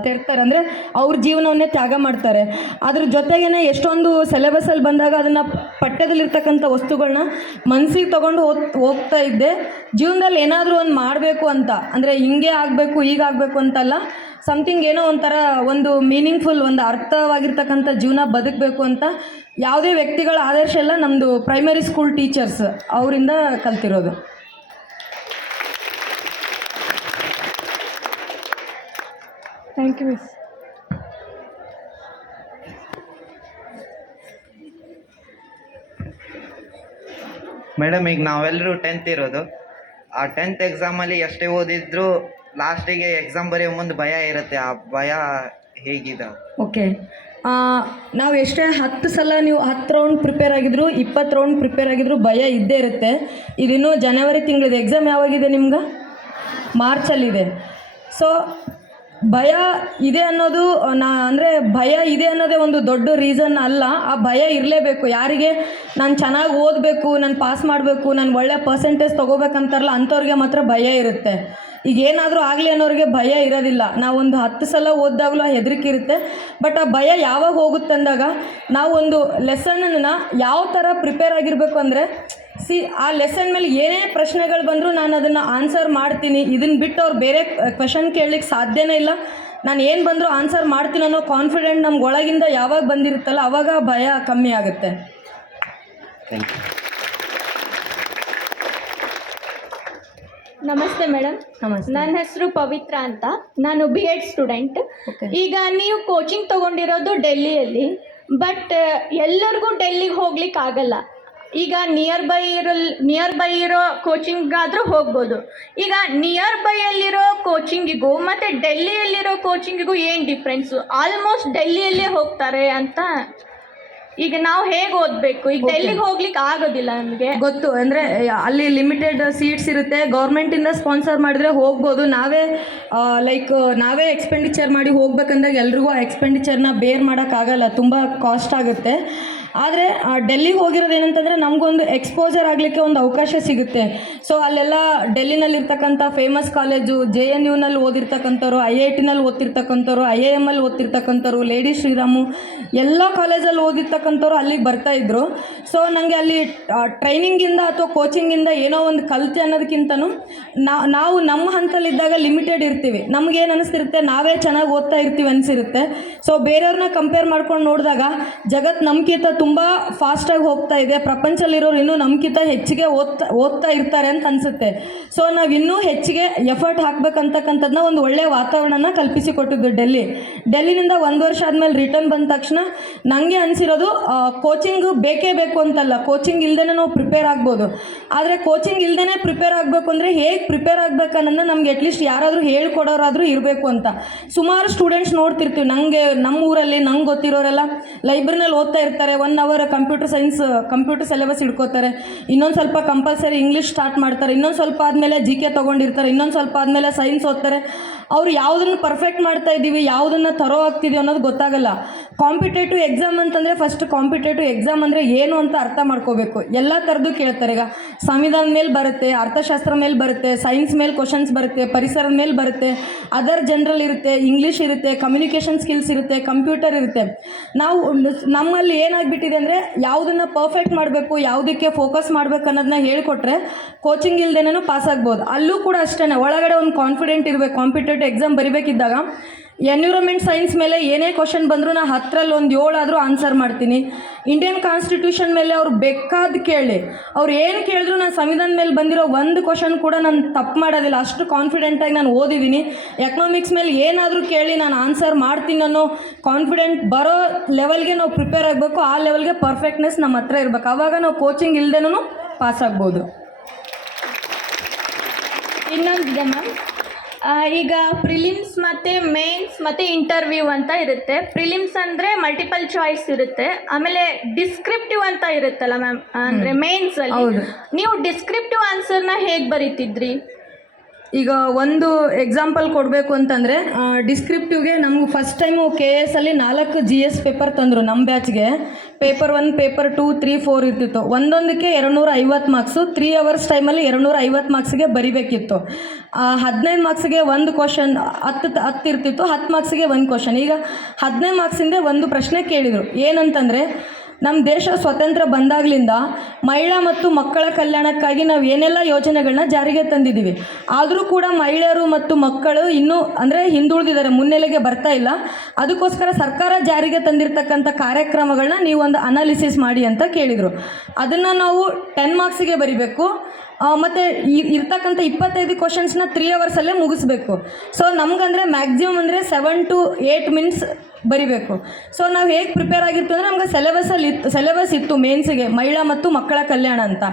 ತೆರ್ತಾರೆ. ಅಂದರೆ ಅವ್ರ ಜೀವನವನ್ನೇ ತ್ಯಾಗ ಮಾಡ್ತಾರೆ. ಅದ್ರ ಜೊತೆಗೇ ಎಷ್ಟೊಂದು ಸಿಲೆಬಸ್ಸಲ್ಲಿ ಬಂದಾಗ ಅದನ್ನು ಪಠ್ಯದಲ್ಲಿರ್ತಕ್ಕಂಥ ವಸ್ತುಗಳನ್ನ ಮನಸ್ಸಿಗೆ ತೊಗೊಂಡು ಹೋಗ್ತಾ ಇದ್ದೆ. ಜೀವನದಲ್ಲಿ ಏನಾದರೂ ಒಂದು ಮಾಡಬೇಕು ಅಂತ, ಅಂದರೆ ಹಿಂಗೆ ಆಗಬೇಕು ಹೀಗಾಗಬೇಕು ಅಂತಲ್ಲ, ಸಮಥಿಂಗ್ ಏನೋ ಒಂಥರ ಒಂದು ಮೀನಿಂಗ್ಫುಲ್, ಒಂದು ಅರ್ಥವಾಗಿರ್ತಕ್ಕಂಥ ಜೀವನ ಬದುಕಬೇಕು ಅಂತ ಯಾವುದೇ ವ್ಯಕ್ತಿಗಳ ಆದರ್ಶ ಎಲ್ಲ ನಮ್ಮದು ಪ್ರೈಮರಿ ಸ್ಕೂಲ್ ಟೀಚರ್ಸ್ ಅವರಿಂದ ಕಲ್ತಿರೋದು. Thank you miss. ಮೇಡಮ್, ಈಗ ನಾವೆಲ್ಲರೂ 10th ಇರೋದು. ಆ 10th ಎಕ್ಸಾಮಲ್ಲಿ ಎಷ್ಟೇ ಓದಿದ್ರು ಲಾಸ್ಟಿಗೆ ಎಕ್ಸಾಮ್ ಬರೆಯೋ ಮುಂದೆ ಭಯ ಇರುತ್ತೆ. ಆ ಭಯ ಹೇಗಿದೆ? ಓಕೆ, ನಾವು ಎಷ್ಟೇ 10 ಸಲ ನೀವು 10 ರೌಂಡ್ ಪ್ರಿಪೇರ್ ಆಗಿದ್ರು, 20 ರೌಂಡ್ ಪ್ರಿಪೇರ್ ಆಗಿದ್ರು ಭಯ ಇದ್ದೇ ಇರುತ್ತೆ. ಇದಿನ್ನೂ ಜನವರಿ ತಿಂಗಳಿದೆ. ಎಕ್ಸಾಮ್ ಯಾವಾಗಿದೆ ನಿಮ್ಗೆ? ಮಾರ್ಚಲ್ಲಿದೆ. ಸೊ ಭಯ ಇದೆ ಅನ್ನೋದು ಅಂದರೆ ಭಯ ಇದೆ ಅನ್ನೋದೇ ಒಂದು ದೊಡ್ಡ ರೀಸನ್ ಅಲ್ಲ. ಆ ಭಯ ಇರಲೇಬೇಕು. ಯಾರಿಗೆ ನಾನು ಚೆನ್ನಾಗಿ ಓದಬೇಕು, ನಾನು ಪಾಸ್ ಮಾಡಬೇಕು, ನಾನು ಒಳ್ಳೆ ಪರ್ಸೆಂಟೇಜ್ ತೊಗೋಬೇಕಂತಾರಲ್ಲ ಅಂಥವ್ರಿಗೆ ಮಾತ್ರ ಭಯ ಇರುತ್ತೆ. ಈಗ ಏನಾದರೂ ಆಗಲಿ ಅನ್ನೋರಿಗೆ ಭಯ ಇರೋದಿಲ್ಲ. ನಾವೊಂದು 10 ಸಲ ಓದಿದಾಗಲೂ ಹೆದರಿಕೆ ಇರುತ್ತೆ. ಬಟ್ ಆ ಭಯ ಯಾವಾಗ ಹೋಗುತ್ತೆ ಅಂದಾಗ ನಾವು ಒಂದು ಲೆಸನನ್ನು ಯಾವ ಥರ ಪ್ರಿಪೇರ್ ಆಗಿರಬೇಕು ಅಂದರೆ, ಆ ಲೆಸನ್ ಮೇಲೆ ಏನೇ ಪ್ರಶ್ನೆಗಳು ಬಂದರೂ ನಾನು ಅದನ್ನು ಆನ್ಸರ್ ಮಾಡ್ತೀನಿ, ಇದನ್ನು ಬಿಟ್ಟು ಅವ್ರು ಬೇರೆ ಕ್ವೆಶನ್ ಕೇಳಲಿಕ್ಕೆ ಸಾಧ್ಯನೇ ಇಲ್ಲ, ನಾನು ಏನು ಬಂದರೂ ಆನ್ಸರ್ ಮಾಡ್ತೀನಿ ಅನ್ನೋ ಕಾನ್ಫಿಡೆಂಟ್ ನಮ್ಗೆ ಒಳಗಿಂದ ಯಾವಾಗ ಬಂದಿರುತ್ತಲ್ಲ ಆವಾಗ ಭಯ ಕಮ್ಮಿ ಆಗುತ್ತೆ. Thank you. ನಮಸ್ತೆ ಮೇಡಮ್. ನಮಸ್ತೆ. ನನ್ನ ಹೆಸರು ಪವಿತ್ರ ಅಂತ, ನಾನು BEd ಸ್ಟೂಡೆಂಟ್. ಈಗ ನೀವು ಕೋಚಿಂಗ್ ತೊಗೊಂಡಿರೋದು ಡೆಲ್ಲಿಯಲ್ಲಿ, ಬಟ್ ಎಲ್ಲರಿಗೂ ಡೆಲ್ಲಿಗೆ ಹೋಗ್ಲಿಕ್ಕೆ ಆಗಲ್ಲ. ಈಗ ನಿಯರ್ ಬೈ ಇರೋ ಕೋಚಿಂಗಾದರೂ ಹೋಗ್ಬೋದು. ಈಗ ನಿಯರ್ ಬೈಯಲ್ಲಿರೋ ಕೋಚಿಂಗಿಗೂ ಮತ್ತು ಡೆಲ್ಲಿಯಲ್ಲಿರೋ ಕೋಚಿಂಗಿಗೂ ಏನು ಡಿಫ್ರೆನ್ಸು? ಆಲ್ಮೋಸ್ಟ್ ಡೆಲ್ಲಿಯಲ್ಲೇ ಹೋಗ್ತಾರೆ ಅಂತ. ಈಗ ನಾವು ಹೇಗೆ ಓದಬೇಕು? ಈಗ ಡೆಲ್ಲಿಗೆ ಹೋಗ್ಲಿಕ್ಕೆ ಆಗೋದಿಲ್ಲ ನಮಗೆ. ಗೊತ್ತು, ಅಂದರೆ ಅಲ್ಲಿ ಲಿಮಿಟೆಡ್ ಸೀಟ್ಸ್ ಇರುತ್ತೆ. ಗೌರ್ಮೆಂಟಿಂದ ಸ್ಪಾನ್ಸರ್ ಮಾಡಿದ್ರೆ ಹೋಗ್ಬೋದು. ನಾವೇ ಎಕ್ಸ್ಪೆಂಡಿಚರ್ ಮಾಡಿ ಹೋಗ್ಬೇಕಂದಾಗ ಎಲ್ರಿಗೂ ಆ ಎಕ್ಸ್ಪೆಂಡಿಚರ್ನ ಬೇರ್ ಮಾಡೋಕ್ಕಾಗಲ್ಲ, ತುಂಬ ಕಾಸ್ಟ್ ಆಗುತ್ತೆ. ಆದರೆ ಡೆಲ್ಲಿಗೆ ಹೋಗಿರೋದು ಏನಂತಂದರೆ ನಮಗೊಂದು ಎಕ್ಸ್ಪೋಜರ್ ಆಗಲಿಕ್ಕೆ ಒಂದು ಅವಕಾಶ ಸಿಗುತ್ತೆ. ಸೊ ಅಲ್ಲೆಲ್ಲ ಡೆಲ್ಲಿನಲ್ಲಿರ್ತಕ್ಕಂಥ ಫೇಮಸ್ ಕಾಲೇಜು, JNUನಲ್ಲಿ ಓದಿರ್ತಕ್ಕಂಥವ್ರು, IITನಲ್ಲಿ ಓದ್ತಿರ್ತಕ್ಕಂಥವ್ರು, IIMಲ್ಲಿ ಓದ್ತಿರ್ತಕ್ಕಂಥವ್ರು, ಲೇಡಿ ಶ್ರೀರಾಮು ಎಲ್ಲ ಕಾಲೇಜಲ್ಲಿ ಓದಿರ್ತಕ್ಕಂಥವ್ರು ಅಲ್ಲಿಗೆ ಬರ್ತಾಯಿದ್ರು. ಸೊ ನನಗೆ ಅಲ್ಲಿ ಟ್ರೈನಿಂಗಿಂದ ಅಥವಾ ಕೋಚಿಂಗಿಂದ ಏನೋ ಒಂದು ಕಲಿತೆ ಅನ್ನೋದಕ್ಕಿಂತನೂ ನಾವು ನಮ್ಮ ಹಂತದಲ್ಲಿದ್ದಾಗ ಲಿಮಿಟೆಡ್ ಇರ್ತೀವಿ. ನಮಗೇನು ಅನಿಸ್ತಿರುತ್ತೆ, ನಾವೇ ಚೆನ್ನಾಗಿ ಓದ್ತಾ ಇರ್ತೀವಿ ಅನಿಸಿರುತ್ತೆ. ಸೊ ಬೇರೆಯವ್ರನ್ನ ಕಂಪೇರ್ ಮಾಡ್ಕೊಂಡು ನೋಡಿದಾಗ ಜಗತ್ತು ನಮ್ಗಿಂತ ತುಂಬ ಫಾಸ್ಟಾಗಿ ಹೋಗ್ತಾ ಇದೆ, ಪ್ರಪಂಚದಲ್ಲಿರೋರು ಇನ್ನೂ ನಮ್ಗಿಂತ ಹೆಚ್ಚಿಗೆ ಓದ್ತಾ ಇರ್ತಾರೆ ಅಂತ ಅನಿಸುತ್ತೆ. ಸೊ ನಾವು ಇನ್ನೂ ಹೆಚ್ಚಿಗೆ ಎಫರ್ಟ್ ಹಾಕ್ಬೇಕಂತಕ್ಕಂಥದ್ದನ್ನ ಒಂದು ಒಳ್ಳೆಯ ವಾತಾವರಣನ ಕಲ್ಪಿಸಿಕೊಟ್ಟಿದ್ದು ಡೆಲ್ಲಿನಿಂದ 1 ವರ್ಷ ಆದಮೇಲೆ ರಿಟರ್ನ್ ಬಂದ ತಕ್ಷಣ ನನಗೆ ಅನಿಸಿರೋದು, ಕೋಚಿಂಗ್ ಬೇಕೇ ಬೇಕು ಅಂತಲ್ಲ, ಕೋಚಿಂಗ್ ಇಲ್ಲದೇ ನಾವು ಪ್ರಿಪೇರ್ ಆಗ್ಬೋದು. ಆದರೆ ಕೋಚಿಂಗ್ ಇಲ್ಲದೇ ಪ್ರಿಪೇರ್ ಆಗಬೇಕು ಅಂದರೆ ಹೇಗೆ ಪ್ರಿಪೇರ್ ಆಗಬೇಕನ್ನೋದನ್ನ ನಮ್ಗೆ ಅಟ್ಲೀಸ್ಟ್ ಯಾರಾದರೂ ಹೇಳ್ಕೊಡೋರಾದರೂ ಇರಬೇಕು ಅಂತ. ಸುಮಾರು ಸ್ಟೂಡೆಂಟ್ಸ್ ನೋಡ್ತಿರ್ತೀವಿ. ನಮ್ಮ ಊರಲ್ಲಿ ನಂಗೆ ಗೊತ್ತಿರೋರೆಲ್ಲ ಲೈಬ್ರರಿನಲ್ಲಿ ಓದ್ತಾ ಇರ್ತಾರೆ. 1 ಅವರ್ ಕಂಪ್ಯೂಟರ್ ಸಿಲೆಬಸ್ ಹಿಡ್ಕೋತಾರೆ, ಇನ್ನೊಂದು ಸ್ವಲ್ಪ ಕಂಪಲ್ಸರಿ ಇಂಗ್ಲೀಷ್ ಸ್ಟಾರ್ಟ್ ಮಾಡ್ತಾರೆ, ಇನ್ನೊಂದು ಸ್ವಲ್ಪ ಆದಮೇಲೆ GK ತೊಗೊಂಡಿರ್ತಾರೆ, ಇನ್ನೊಂದು ಸ್ವಲ್ಪ ಆದಮೇಲೆ ಸೈನ್ಸ್ ಓದ್ತಾರೆ. ಅವರು ಯಾವುದನ್ನು ಪರ್ಫೆಕ್ಟ್ ಮಾಡ್ತಾ ಇದ್ದೀವಿ, ಯಾವುದನ್ನು ತರೋ ಆಗ್ತಿದೀವಿ ಅನ್ನೋದು ಗೊತ್ತಾಗಲ್ಲ. ಕಾಂಪಿಟೇಟಿವ್ ಎಕ್ಸಾಮ್ ಅಂತಂದರೆ ಫಸ್ಟ್ ಕಾಂಪಿಟೇಟಿವ್ ಎಕ್ಸಾಮ್ ಅಂದರೆ ಏನು ಅಂತ ಅರ್ಥ ಮಾಡ್ಕೋಬೇಕು. ಎಲ್ಲ ಥರದ್ದು ಕೇಳ್ತಾರೆ. ಈಗ ಸಂವಿಧಾನ ಮೇಲೆ ಬರುತ್ತೆ, ಅರ್ಥಶಾಸ್ತ್ರ ಮೇಲೆ ಬರುತ್ತೆ, ಸೈನ್ಸ್ ಮೇಲೆ ಕ್ವಶನ್ಸ್ ಬರುತ್ತೆ, ಪರಿಸರದ ಮೇಲೆ ಬರುತ್ತೆ, ಅದರ್ ಜನರಲ್ ಇರುತ್ತೆ, ಇಂಗ್ಲೀಷ್ ಇರುತ್ತೆ, ಕಮ್ಯುನಿಕೇಷನ್ ಸ್ಕಿಲ್ಸ್ ಇರುತ್ತೆ, ಕಂಪ್ಯೂಟರ್ ಇರುತ್ತೆ. ನಾವು ನಮ್ಮಲ್ಲಿ ಏನಾಗ್ಬಿಟ್ಟಿದೆ ಅಂದರೆ ಯಾವುದನ್ನು ಪರ್ಫೆಕ್ಟ್ ಮಾಡಬೇಕು, ಯಾವುದಕ್ಕೆ ಫೋಕಸ್ ಮಾಡಬೇಕು ಅನ್ನೋದನ್ನ ಹೇಳಿಕೊಟ್ರೆ ಕೋಚಿಂಗ್ ಇಲ್ದೇನೂ ಪಾಸ್ ಆಗ್ಬೋದು. ಅಲ್ಲೂ ಕೂಡ ಅಷ್ಟೇ, ಒಳಗಡೆ ಒಂದು ಕಾನ್ಫಿಡೆಂಟ್ ಇರಬೇಕು. ಕಾಂಪಿಟೇಟಿವ್ ಎಕ್ಸಾಮ್ ಬರಿಬೇಕಿದ್ದಾಗ ಎನ್ವಿರಾನ್ಮೆಂಟ್ ಸೈನ್ಸ್ ಮೇಲೆ ಏನೇ ಕ್ವಶನ್ ಬಂದರೂ ನಾನು 10ರಲ್ಲಿ ಒಂದು 7 ಆದರೂ ಆನ್ಸರ್ ಮಾಡ್ತೀನಿ. ಇಂಡಿಯನ್ ಕಾನ್ಸ್ಟಿಟ್ಯೂಷನ್ ಮೇಲೆ ಅವ್ರು ಬೇಕಾದ ಕೇಳಿ, ಅವ್ರು ಏನು ಕೇಳಿದ್ರು ನಾನು ಸಂವಿಧಾನ ಮೇಲೆ ಬಂದಿರೋ ಒಂದು ಕ್ವಶನ್ ಕೂಡ ನಾನು ತಪ್ಪು ಮಾಡೋದಿಲ್ಲ. ಅಷ್ಟು ಕಾನ್ಫಿಡೆಂಟಾಗಿ ನಾನು ಓದಿದ್ದೀನಿ. ಎಕನಾಮಿಕ್ಸ್ ಮೇಲೆ ಏನಾದರೂ ಕೇಳಿ ನಾನು ಆನ್ಸರ್ ಮಾಡ್ತೀನಿ ಅನ್ನೋ ಕಾನ್ಫಿಡೆಂಟ್ ಬರೋ ಲೆವೆಲ್ಗೆ ನಾವು ಪ್ರಿಪೇರ್ ಆಗಬೇಕು. ಆ ಲೆವೆಲ್ಗೆ ಪರ್ಫೆಕ್ಟ್ನೆಸ್ ನಮ್ಮ ಹತ್ರ ಇರಬೇಕು. ಆವಾಗ ನಾವು ಕೋಚಿಂಗ್ ಇಲ್ಲದೇನೂ ಪಾಸ್ ಆಗ್ಬೋದು. ಇನ್ನೊಂದಿದೆ ಮ್ಯಾಮ್, ಈಗ ಪ್ರಿಲಿಮ್ಸ್ ಮತ್ತು ಮೇನ್ಸ್ ಮತ್ತು ಇಂಟರ್ವ್ಯೂ ಅಂತ ಇರುತ್ತೆ. ಪ್ರಿಲಿಮ್ಸ್ ಅಂದರೆ ಮಲ್ಟಿಪಲ್ ಚಾಯ್ಸ್ ಇರುತ್ತೆ, ಆಮೇಲೆ ಡಿಸ್ಕ್ರಿಪ್ಟಿವ್ ಅಂತ ಇರುತ್ತಲ್ಲ ಮ್ಯಾಮ್, ಅಂದರೆ ಮೇನ್ಸಲ್ಲಿ ನೀವು ಡಿಸ್ಕ್ರಿಪ್ಟಿವ್ ಆನ್ಸರ್ನ ಹೇಗೆ ಬರೀತಿದ್ರಿ? ಈಗ ಒಂದು ಎಕ್ಸಾಂಪಲ್ ಕೊಡಬೇಕು ಅಂತಂದರೆ ಡಿಸ್ಕ್ರಿಪ್ಟಿವ್ಗೆ ನಮ್ಗೆ ಫಸ್ಟ್ ಟೈಮು KS ಅಲ್ಲಿ 4 GS ಪೇಪರ್ ತಂದರು ನಮ್ಮ ಬ್ಯಾಚ್ಗೆ. ಪೇಪರ್ 1, ಪೇಪರ್ 2, 3, 4 ಇರ್ತಿತ್ತು. ಒಂದೊಂದಕ್ಕೆ 250 ಮಾರ್ಕ್ಸು. 3 hours ಟೈಮಲ್ಲಿ 250 ಮಾರ್ಕ್ಸಿಗೆ ಬರಿಬೇಕಿತ್ತು. 15 ಮಾರ್ಕ್ಸಿಗೆ ಒಂದು ಕ್ವಶನ್, 10 ಇರ್ತಿತ್ತು. 10 ಮಾರ್ಕ್ಸಿಗೆ ಒಂದು ಕ್ವಶನ್. ಈಗ 15 ಮಾರ್ಕ್ಸಿಂದ ಒಂದು ಪ್ರಶ್ನೆ ಕೇಳಿದರು. ಏನಂತಂದರೆ, ನಮ್ಮ ದೇಶ ಸ್ವತಂತ್ರ ಬಂದಾಗಲಿಂದ ಮಹಿಳಾ ಮತ್ತು ಮಕ್ಕಳ ಕಲ್ಯಾಣಕ್ಕಾಗಿ ನಾವು ಏನೆಲ್ಲ ಯೋಜನೆಗಳನ್ನ ಜಾರಿಗೆ ತಂದಿದ್ದೀವಿ. ಆದರೂ ಕೂಡ ಮಹಿಳೆಯರು ಮತ್ತು ಮಕ್ಕಳು ಇನ್ನೂ ಅಂದರೆ ಹಿಂದುಳಿದಿದ್ದಾರೆ, ಮುನ್ನೆಲೆಗೆ ಬರ್ತಾ ಇಲ್ಲ. ಅದಕ್ಕೋಸ್ಕರ ಸರ್ಕಾರ ಜಾರಿಗೆ ತಂದಿರತಕ್ಕಂಥ ಕಾರ್ಯಕ್ರಮಗಳನ್ನ ನೀವು ಒಂದು ಅನಾಲಿಸಿಸ್ ಮಾಡಿ ಅಂತ ಕೇಳಿದರು. ಅದನ್ನು ನಾವು 10 ಮಾರ್ಕ್ಸಿಗೆ ಬರಿಬೇಕು. ಮತ್ತು ಇರ್ತಕ್ಕಂಥ 25 ಕ್ವಶನ್ಸ್ನ 3 ಅವರ್ಸಲ್ಲೇ ಮುಗಿಸ್ಬೇಕು. ಸೊ ನಮಗಂದರೆ ಮ್ಯಾಕ್ಸಿಮಮ್ ಅಂದರೆ 7 to 8 ಮಿನಿಟ್ಸ್ ಬರಿಬೇಕು. ಸೊ ನಾವು ಹೇಗೆ ಪ್ರಿಪೇರ್ ಆಗಿರ್ತೀವಿ ಅಂದರೆ ನಮ್ಗೆ ಸಿಲೆಬಸ್ ಇತ್ತು ಮೇನ್ಸಿಗೆ, ಮಹಿಳಾ ಮತ್ತು ಮಕ್ಕಳ ಕಲ್ಯಾಣ ಅಂತ.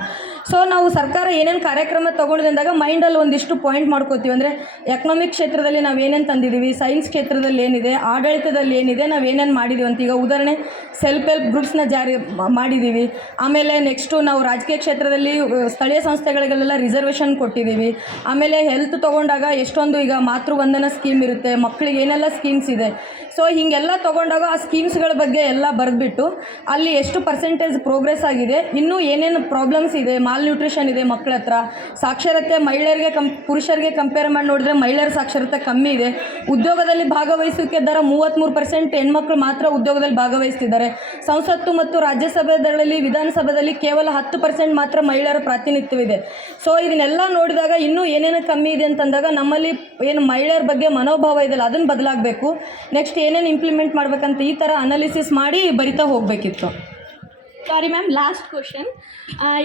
ಸೊ ನಾವು ಸರ್ಕಾರ ಏನೇನು ಕಾರ್ಯಕ್ರಮ ತೊಗೊಂಡಿದೆ ಅಂದಾಗ ಮೈಂಡಲ್ಲಿ ಒಂದಿಷ್ಟು ಪಾಯಿಂಟ್ ಮಾಡ್ಕೋತೀವಿ. ಅಂದರೆ ಎಕನಾಮಿಕ್ ಕ್ಷೇತ್ರದಲ್ಲಿ ನಾವು ಏನೇನು ತಂದಿದ್ದೀವಿ, ಸೈನ್ಸ್ ಕ್ಷೇತ್ರದಲ್ಲಿ ಏನಿದೆ, ಆಡಳಿತದಲ್ಲಿ ಏನಿದೆ, ನಾವು ಏನೇನು ಮಾಡಿದ್ದೀವಿ ಅಂತ. ಈಗ ಉದಾಹರಣೆ ಸೆಲ್ಫ್ ಹೆಲ್ಪ್ ಗ್ರೂಪ್ಸ್ನ ಜಾರಿ ಮಾಡಿದ್ದೀವಿ. ಆಮೇಲೆ ನೆಕ್ಸ್ಟು ನಾವು ರಾಜಕೀಯ ಕ್ಷೇತ್ರದಲ್ಲಿ ಸ್ಥಳೀಯ ಸಂಸ್ಥೆಗಳಿಗೆಲ್ಲ ರಿಸರ್ವೇಷನ್ ಕೊಟ್ಟಿದ್ದೀವಿ. ಆಮೇಲೆ ಹೆಲ್ತ್ ತೊಗೊಂಡಾಗ ಎಷ್ಟೊಂದು ಈಗ ಮಾತೃವಂದನಾ ಸ್ಕೀಮ್ ಇರುತ್ತೆ, ಮಕ್ಕಳಿಗೆ ಏನೆಲ್ಲ ಸ್ಕೀಮ್ಸ್ ಇದೆ. ಸೊ ಹೀಗೆಲ್ಲ ತೊಗೊಂಡಾಗ ಆ ಸ್ಕೀಮ್ಸ್ಗಳ ಬಗ್ಗೆ ಎಲ್ಲ ಬರೆದ್ಬಿಟ್ಟು ಅಲ್ಲಿ ಎಷ್ಟು ಪರ್ಸೆಂಟೇಜ್ ಪ್ರೋಗ್ರೆಸ್ ಆಗಿದೆ, ಇನ್ನೂ ಏನೇನು ಪ್ರಾಬ್ಲಮ್ಸ್ ಇದೆ, ಮಾಲ್ ನ್ಯೂಟ್ರಿಷನ್ ಇದೆ ಮಕ್ಕಳ ಹತ್ರ, ಸಾಕ್ಷರತೆ ಮಹಿಳೆಯರಿಗೆ ಪುರುಷರಿಗೆ ಕಂಪೇರ್ ಮಾಡಿ ನೋಡಿದ್ರೆ ಮಹಿಳೆಯರ ಸಾಕ್ಷರತೆ ಕಮ್ಮಿ ಇದೆ, ಉದ್ಯೋಗದಲ್ಲಿ ಭಾಗವಹಿಸೋಕೆ ದರ 33% ಹೆಣ್ಮಕ್ಳು ಮಾತ್ರ ಉದ್ಯೋಗದಲ್ಲಿ ಭಾಗವಹಿಸ್ತಿದ್ದಾರೆ, ಸಂಸತ್ತು ಮತ್ತು ರಾಜ್ಯಸಭೆಗಳಲ್ಲಿ ವಿಧಾನಸಭೆಯಲ್ಲಿ ಕೇವಲ 10% ಮಾತ್ರ ಮಹಿಳೆಯರ ಪ್ರಾತಿನಿಧ್ಯವಿದೆ. ಸೊ ಇದನ್ನೆಲ್ಲ ನೋಡಿದಾಗ ಇನ್ನೂ ಏನೇನು ಕಮ್ಮಿ ಇದೆ ಅಂತಂದಾಗ ನಮ್ಮಲ್ಲಿ ಏನು ಮಹಿಳೆಯರ ಬಗ್ಗೆ ಮನೋಭಾವ ಇದೆಯಲ್ಲ ಅದನ್ನು ಬದಲಾಗಬೇಕು. ನೆಕ್ಸ್ಟ್ ಏನೇನು ಇಂಪ್ಲಿಮೆಂಟ್ ಮಾಡಬೇಕಂತ ಈ ಥರ ಅನಾಲಿಸಿಸ್ ಮಾಡಿ ಬರಿತಾ ಹೋಗಬೇಕಿತ್ತು. Sorry ma'am, last question.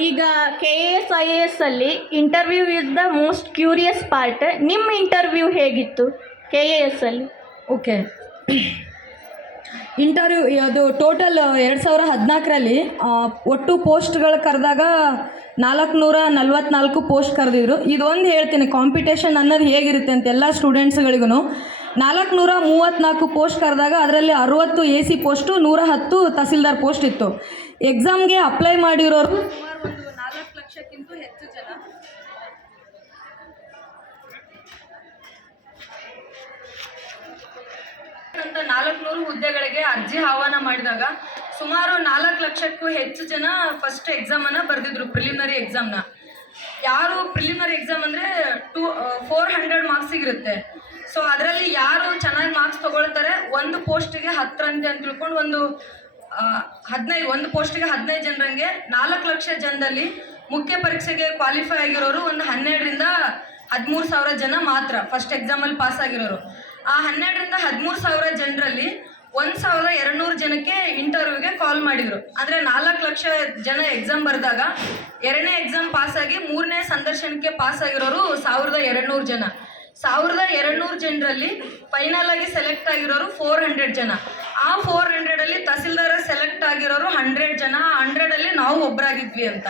ಈಗ KAS IAS ಅಲ್ಲಿ interview is the most curious part. ನಿಮ್ಮ ಇಂಟರ್ವ್ಯೂ ಹೇಗಿತ್ತು KAS ಅಲ್ಲಿ? ಓಕೆ, ಇಂಟರ್ವ್ಯೂ ಅದು ಟೋಟಲ್ 2014ರಲ್ಲಿ ಒಟ್ಟು ಪೋಸ್ಟ್ಗಳು ಕರೆದಾಗ 444 ಪೋಸ್ಟ್ ಕರೆದಿದ್ರು. ಇದೊಂದು ಹೇಳ್ತೀನಿ, ಕಾಂಪಿಟೇಷನ್ ಅನ್ನೋದು ಹೇಗಿರುತ್ತೆ ಅಂತ ಎಲ್ಲ ಸ್ಟೂಡೆಂಟ್ಸ್ಗಳಿಗೂ. 434 ಪೋಸ್ಟ್ ಕರೆದಾಗ ಅದರಲ್ಲಿ 60 AC ಪೋಸ್ಟು, 110 ತಹಸೀಲ್ದಾರ್ ಪೋಸ್ಟ್ ಇತ್ತು. ಎಕ್ಸಾಮ್ಗೆ ಅಪ್ಲೈ ಮಾಡಿರೋರು ಸುಮಾರು ಒಂದು 4 ಲಕ್ಷಕ್ಕಿಂತ ಹೆಚ್ಚು ಜನ. ಅಂತ 400 ಹುದ್ದೆಗಳಿಗೆ ಅರ್ಜಿ ಆಹ್ವಾನ ಮಾಡಿದಾಗ ಸುಮಾರು 4 ಲಕ್ಷಕ್ಕೂ ಹೆಚ್ಚು ಜನ ಫಸ್ಟ್ ಎಕ್ಸಾಮನ್ನು ಬರೆದಿದ್ರು, ಪ್ರಿಲಿಮಿನರಿ ಎಕ್ಸಾಮ್ನ. ಯಾರು ಪ್ರಿಲಿಮಿನರಿ ಎಕ್ಸಾಮ್ ಅಂದರೆ 400 ಮಾರ್ಕ್ಸಿಗಿರುತ್ತೆ. ಸೊ ಅದರಲ್ಲಿ ಯಾರು ಚೆನ್ನಾಗಿ ಮಾರ್ಕ್ಸ್ ತೊಗೊಳ್ತಾರೆ, ಒಂದು ಪೋಸ್ಟಿಗೆ 10 ಅಂತ ತಿಳ್ಕೊಂಡು ಒಂದು 15 ಪೋಸ್ಟಿಗೆ 15 ಜನರಂಗೆ 4 ಲಕ್ಷ ಜನದಲ್ಲಿ ಮುಖ್ಯ ಪರೀಕ್ಷೆಗೆ ಕ್ವಾಲಿಫೈ ಆಗಿರೋರು ಒಂದು 12ರಿಂದ 13,000 ಜನ ಮಾತ್ರ ಫಸ್ಟ್ ಎಕ್ಸಾಮಲ್ಲಿ ಪಾಸ್ ಆಗಿರೋರು. ಆ 12ರಿಂದ 13,000 ಜನರಲ್ಲಿ 1,200 ಜನಕ್ಕೆ ಇಂಟರ್ವ್ಯೂಗೆ ಕಾಲ್ ಮಾಡಿದರು. ಅಂದರೆ 4 ಲಕ್ಷ ಜನ ಎಕ್ಸಾಮ್ ಬರೆದಾಗ 2ನೇ ಎಕ್ಸಾಮ್ ಪಾಸಾಗಿ 3ನೇ ಸಂದರ್ಶನಕ್ಕೆ ಪಾಸ್ ಆಗಿರೋರು 1,200 ಜನ. 1,200 ಜನರಲ್ಲಿ ಫೈನಲ್ ಆಗಿ ಸೆಲೆಕ್ಟ್ ಆಗಿರೋರು 400 ಜನ. ಆ 400ಅಲ್ಲಿ ತಹಸೀಲ್ದಾರ್ ಸೆಲೆಕ್ಟ್ ಆಗಿರೋರು 100 ಜನ. 100ಅಲ್ಲಿ ನಾವು ಒಬ್ಬರಾಗಿದ್ವಿ ಅಂತ.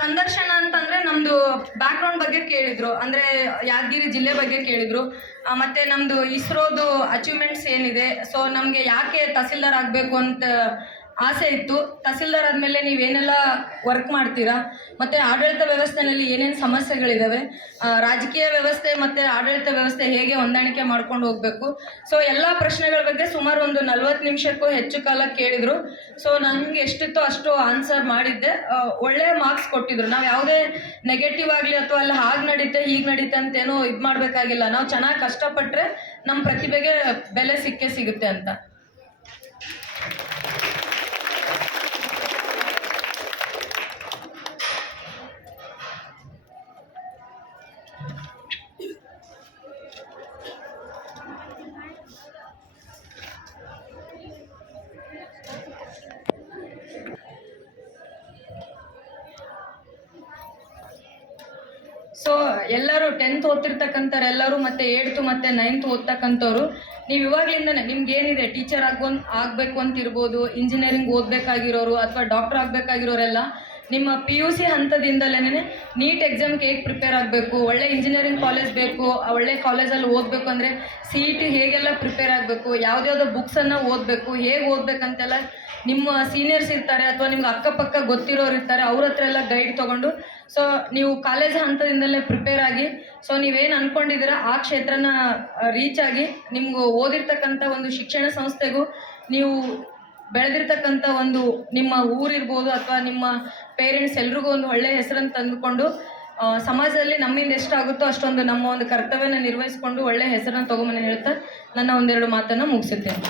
ಸಂದರ್ಶನ ಅಂತಂದರೆ ನಮ್ಮದು ಬ್ಯಾಕ್ಗ್ರೌಂಡ್ ಬಗ್ಗೆ ಕೇಳಿದರು, ಅಂದರೆ ಯಾದಗಿರಿ ಜಿಲ್ಲೆ ಬಗ್ಗೆ ಕೇಳಿದರು. ಮತ್ತು ನಮ್ಮದು ಇಸ್ರೋದು ಅಚೀವ್ಮೆಂಟ್ಸ್ ಏನಿದೆ, ಸೊ ನಮಗೆ ಯಾಕೆ ತಹಸೀಲ್ದಾರ್ ಆಗಬೇಕು ಅಂತ ಆಸೆ ಇತ್ತು. ತಹಸೀಲ್ದಾರ್ ಆದಮೇಲೆ ನೀವೇನೆಲ್ಲ ವರ್ಕ್ ಮಾಡ್ತೀರಾ, ಮತ್ತು ಆಡಳಿತ ವ್ಯವಸ್ಥೆಯಲ್ಲಿ ಏನೇನು ಸಮಸ್ಯೆಗಳಿದ್ದಾವೆ, ರಾಜಕೀಯ ವ್ಯವಸ್ಥೆ ಮತ್ತು ಆಡಳಿತ ವ್ಯವಸ್ಥೆ ಹೇಗೆ ಹೊಂದಾಣಿಕೆ ಮಾಡ್ಕೊಂಡು ಹೋಗಬೇಕು, ಸೊ ಎಲ್ಲ ಪ್ರಶ್ನೆಗಳ ಬಗ್ಗೆ ಸುಮಾರು ಒಂದು 40 ನಿಮಿಷಕ್ಕೂ ಹೆಚ್ಚು ಕಾಲ ಕೇಳಿದರು. ಸೊ ನನಗೆ ಎಷ್ಟಿತ್ತೋ ಅಷ್ಟು ಆನ್ಸರ್ ಮಾಡಿದ್ದೆ. ಒಳ್ಳೆಯ ಮಾರ್ಕ್ಸ್ ಕೊಟ್ಟಿದ್ರು. ನಾವು ಯಾವುದೇ ನೆಗೆಟಿವ್ ಆಗಲಿ ಅಥವಾ ಅಲ್ಲಿ ಹಾಗೆ ನಡೀತೆ ಹೀಗೆ ನಡೀತೆ ಅಂತೇನೋ ಇದು ಮಾಡಬೇಕಾಗಿಲ್ಲ. ನಾವು ಚೆನ್ನಾಗಿ ಕಷ್ಟಪಟ್ಟರೆ ನಮ್ಮ ಪ್ರತಿಭೆಗೆ ಬೆಲೆ ಸಿಕ್ಕೇ ಸಿಗುತ್ತೆ ಅಂತ. ಸೊ ಎಲ್ಲರೂ 10th ಓದ್ತಿರ್ತಕ್ಕಂಥವ್ರೆಲ್ಲರೂ ಮತ್ತು 8th ಮತ್ತು 9th ಓದ್ತಕ್ಕಂಥವ್ರು, ನೀವು ಇವಾಗಲಿಂದನೇ ನಿಮ್ಗೆ ಏನಿದೆ ಟೀಚರ್ ಆಗಬೇಕು ಅಂತಿರ್ಬೋದು, ಇಂಜಿನಿಯರಿಂಗ್ ಓದಬೇಕಾಗಿರೋರು ಅಥವಾ ಡಾಕ್ಟರ್ ಆಗಬೇಕಾಗಿರೋರೆಲ್ಲ ನಿಮ್ಮ PUC ಹಂತದಿಂದಲೇ ನೀಟ್ ಎಕ್ಸಾಮ್ಗೆ ಹೇಗೆ ಪ್ರಿಪೇರ್ ಆಗಬೇಕು, ಒಳ್ಳೆ ಇಂಜಿನಿಯರಿಂಗ್ ಕಾಲೇಜ್ ಬೇಕು, ಒಳ್ಳೆ ಕಾಲೇಜಲ್ಲಿ ಓದಬೇಕು ಅಂದರೆ CET ಹೇಗೆಲ್ಲ ಪ್ರಿಪೇರ್ ಆಗಬೇಕು, ಯಾವುದ್ಯಾವುದೋ ಬುಕ್ಸನ್ನು ಓದಬೇಕು, ಹೇಗೆ ಓದಬೇಕಂತೆಲ್ಲ ನಿಮ್ಮ ಸೀನಿಯರ್ಸ್ ಇರ್ತಾರೆ ಅಥವಾ ನಿಮ್ಗೆ ಅಕ್ಕಪಕ್ಕ ಗೊತ್ತಿರೋರು ಇರ್ತಾರೆ, ಅವ್ರ ಹತ್ರ ಎಲ್ಲ ಗೈಡ್ ತೊಗೊಂಡು ಸೊ ನೀವು ಕಾಲೇಜ್ ಹಂತದಿಂದಲೇ ಪ್ರಿಪೇರ್ ಆಗಿ ಸೊ ನೀವೇನು ಅಂದ್ಕೊಂಡಿದ್ದೀರ ಆ ಕ್ಷೇತ್ರನ ರೀಚ್ ಆಗಿ ನಿಮ್ಗೆ ಓದಿರ್ತಕ್ಕಂಥ ಒಂದು ಶಿಕ್ಷಣ ಸಂಸ್ಥೆಗೂ ನೀವು ಬೆಳೆದಿರ್ತಕ್ಕಂಥ ಒಂದು ನಿಮ್ಮ ಊರಿರ್ಬೋದು ಅಥವಾ ನಿಮ್ಮ ಪೇರೆಂಟ್ಸ್ ಎಲ್ರಿಗೂ ಒಂದು ಒಳ್ಳೆಯ ಹೆಸರನ್ನು ತಂದುಕೊಂಡು ಸಮಾಜದಲ್ಲಿ ನಮ್ಮಿಂದ ಎಷ್ಟಾಗುತ್ತೋ ಅಷ್ಟೊಂದು ನಮ್ಮ ಒಂದು ಕರ್ತವ್ಯನ ನಿರ್ವಹಿಸ್ಕೊಂಡು ಒಳ್ಳೆಯ ಹೆಸರನ್ನು ತೊಗೊಂಬಂದು ಹೇಳ್ತಾ ನನ್ನ ಒಂದೆರಡು ಮಾತನ್ನು ಮುಗಿಸುತ್ತೇನೆ.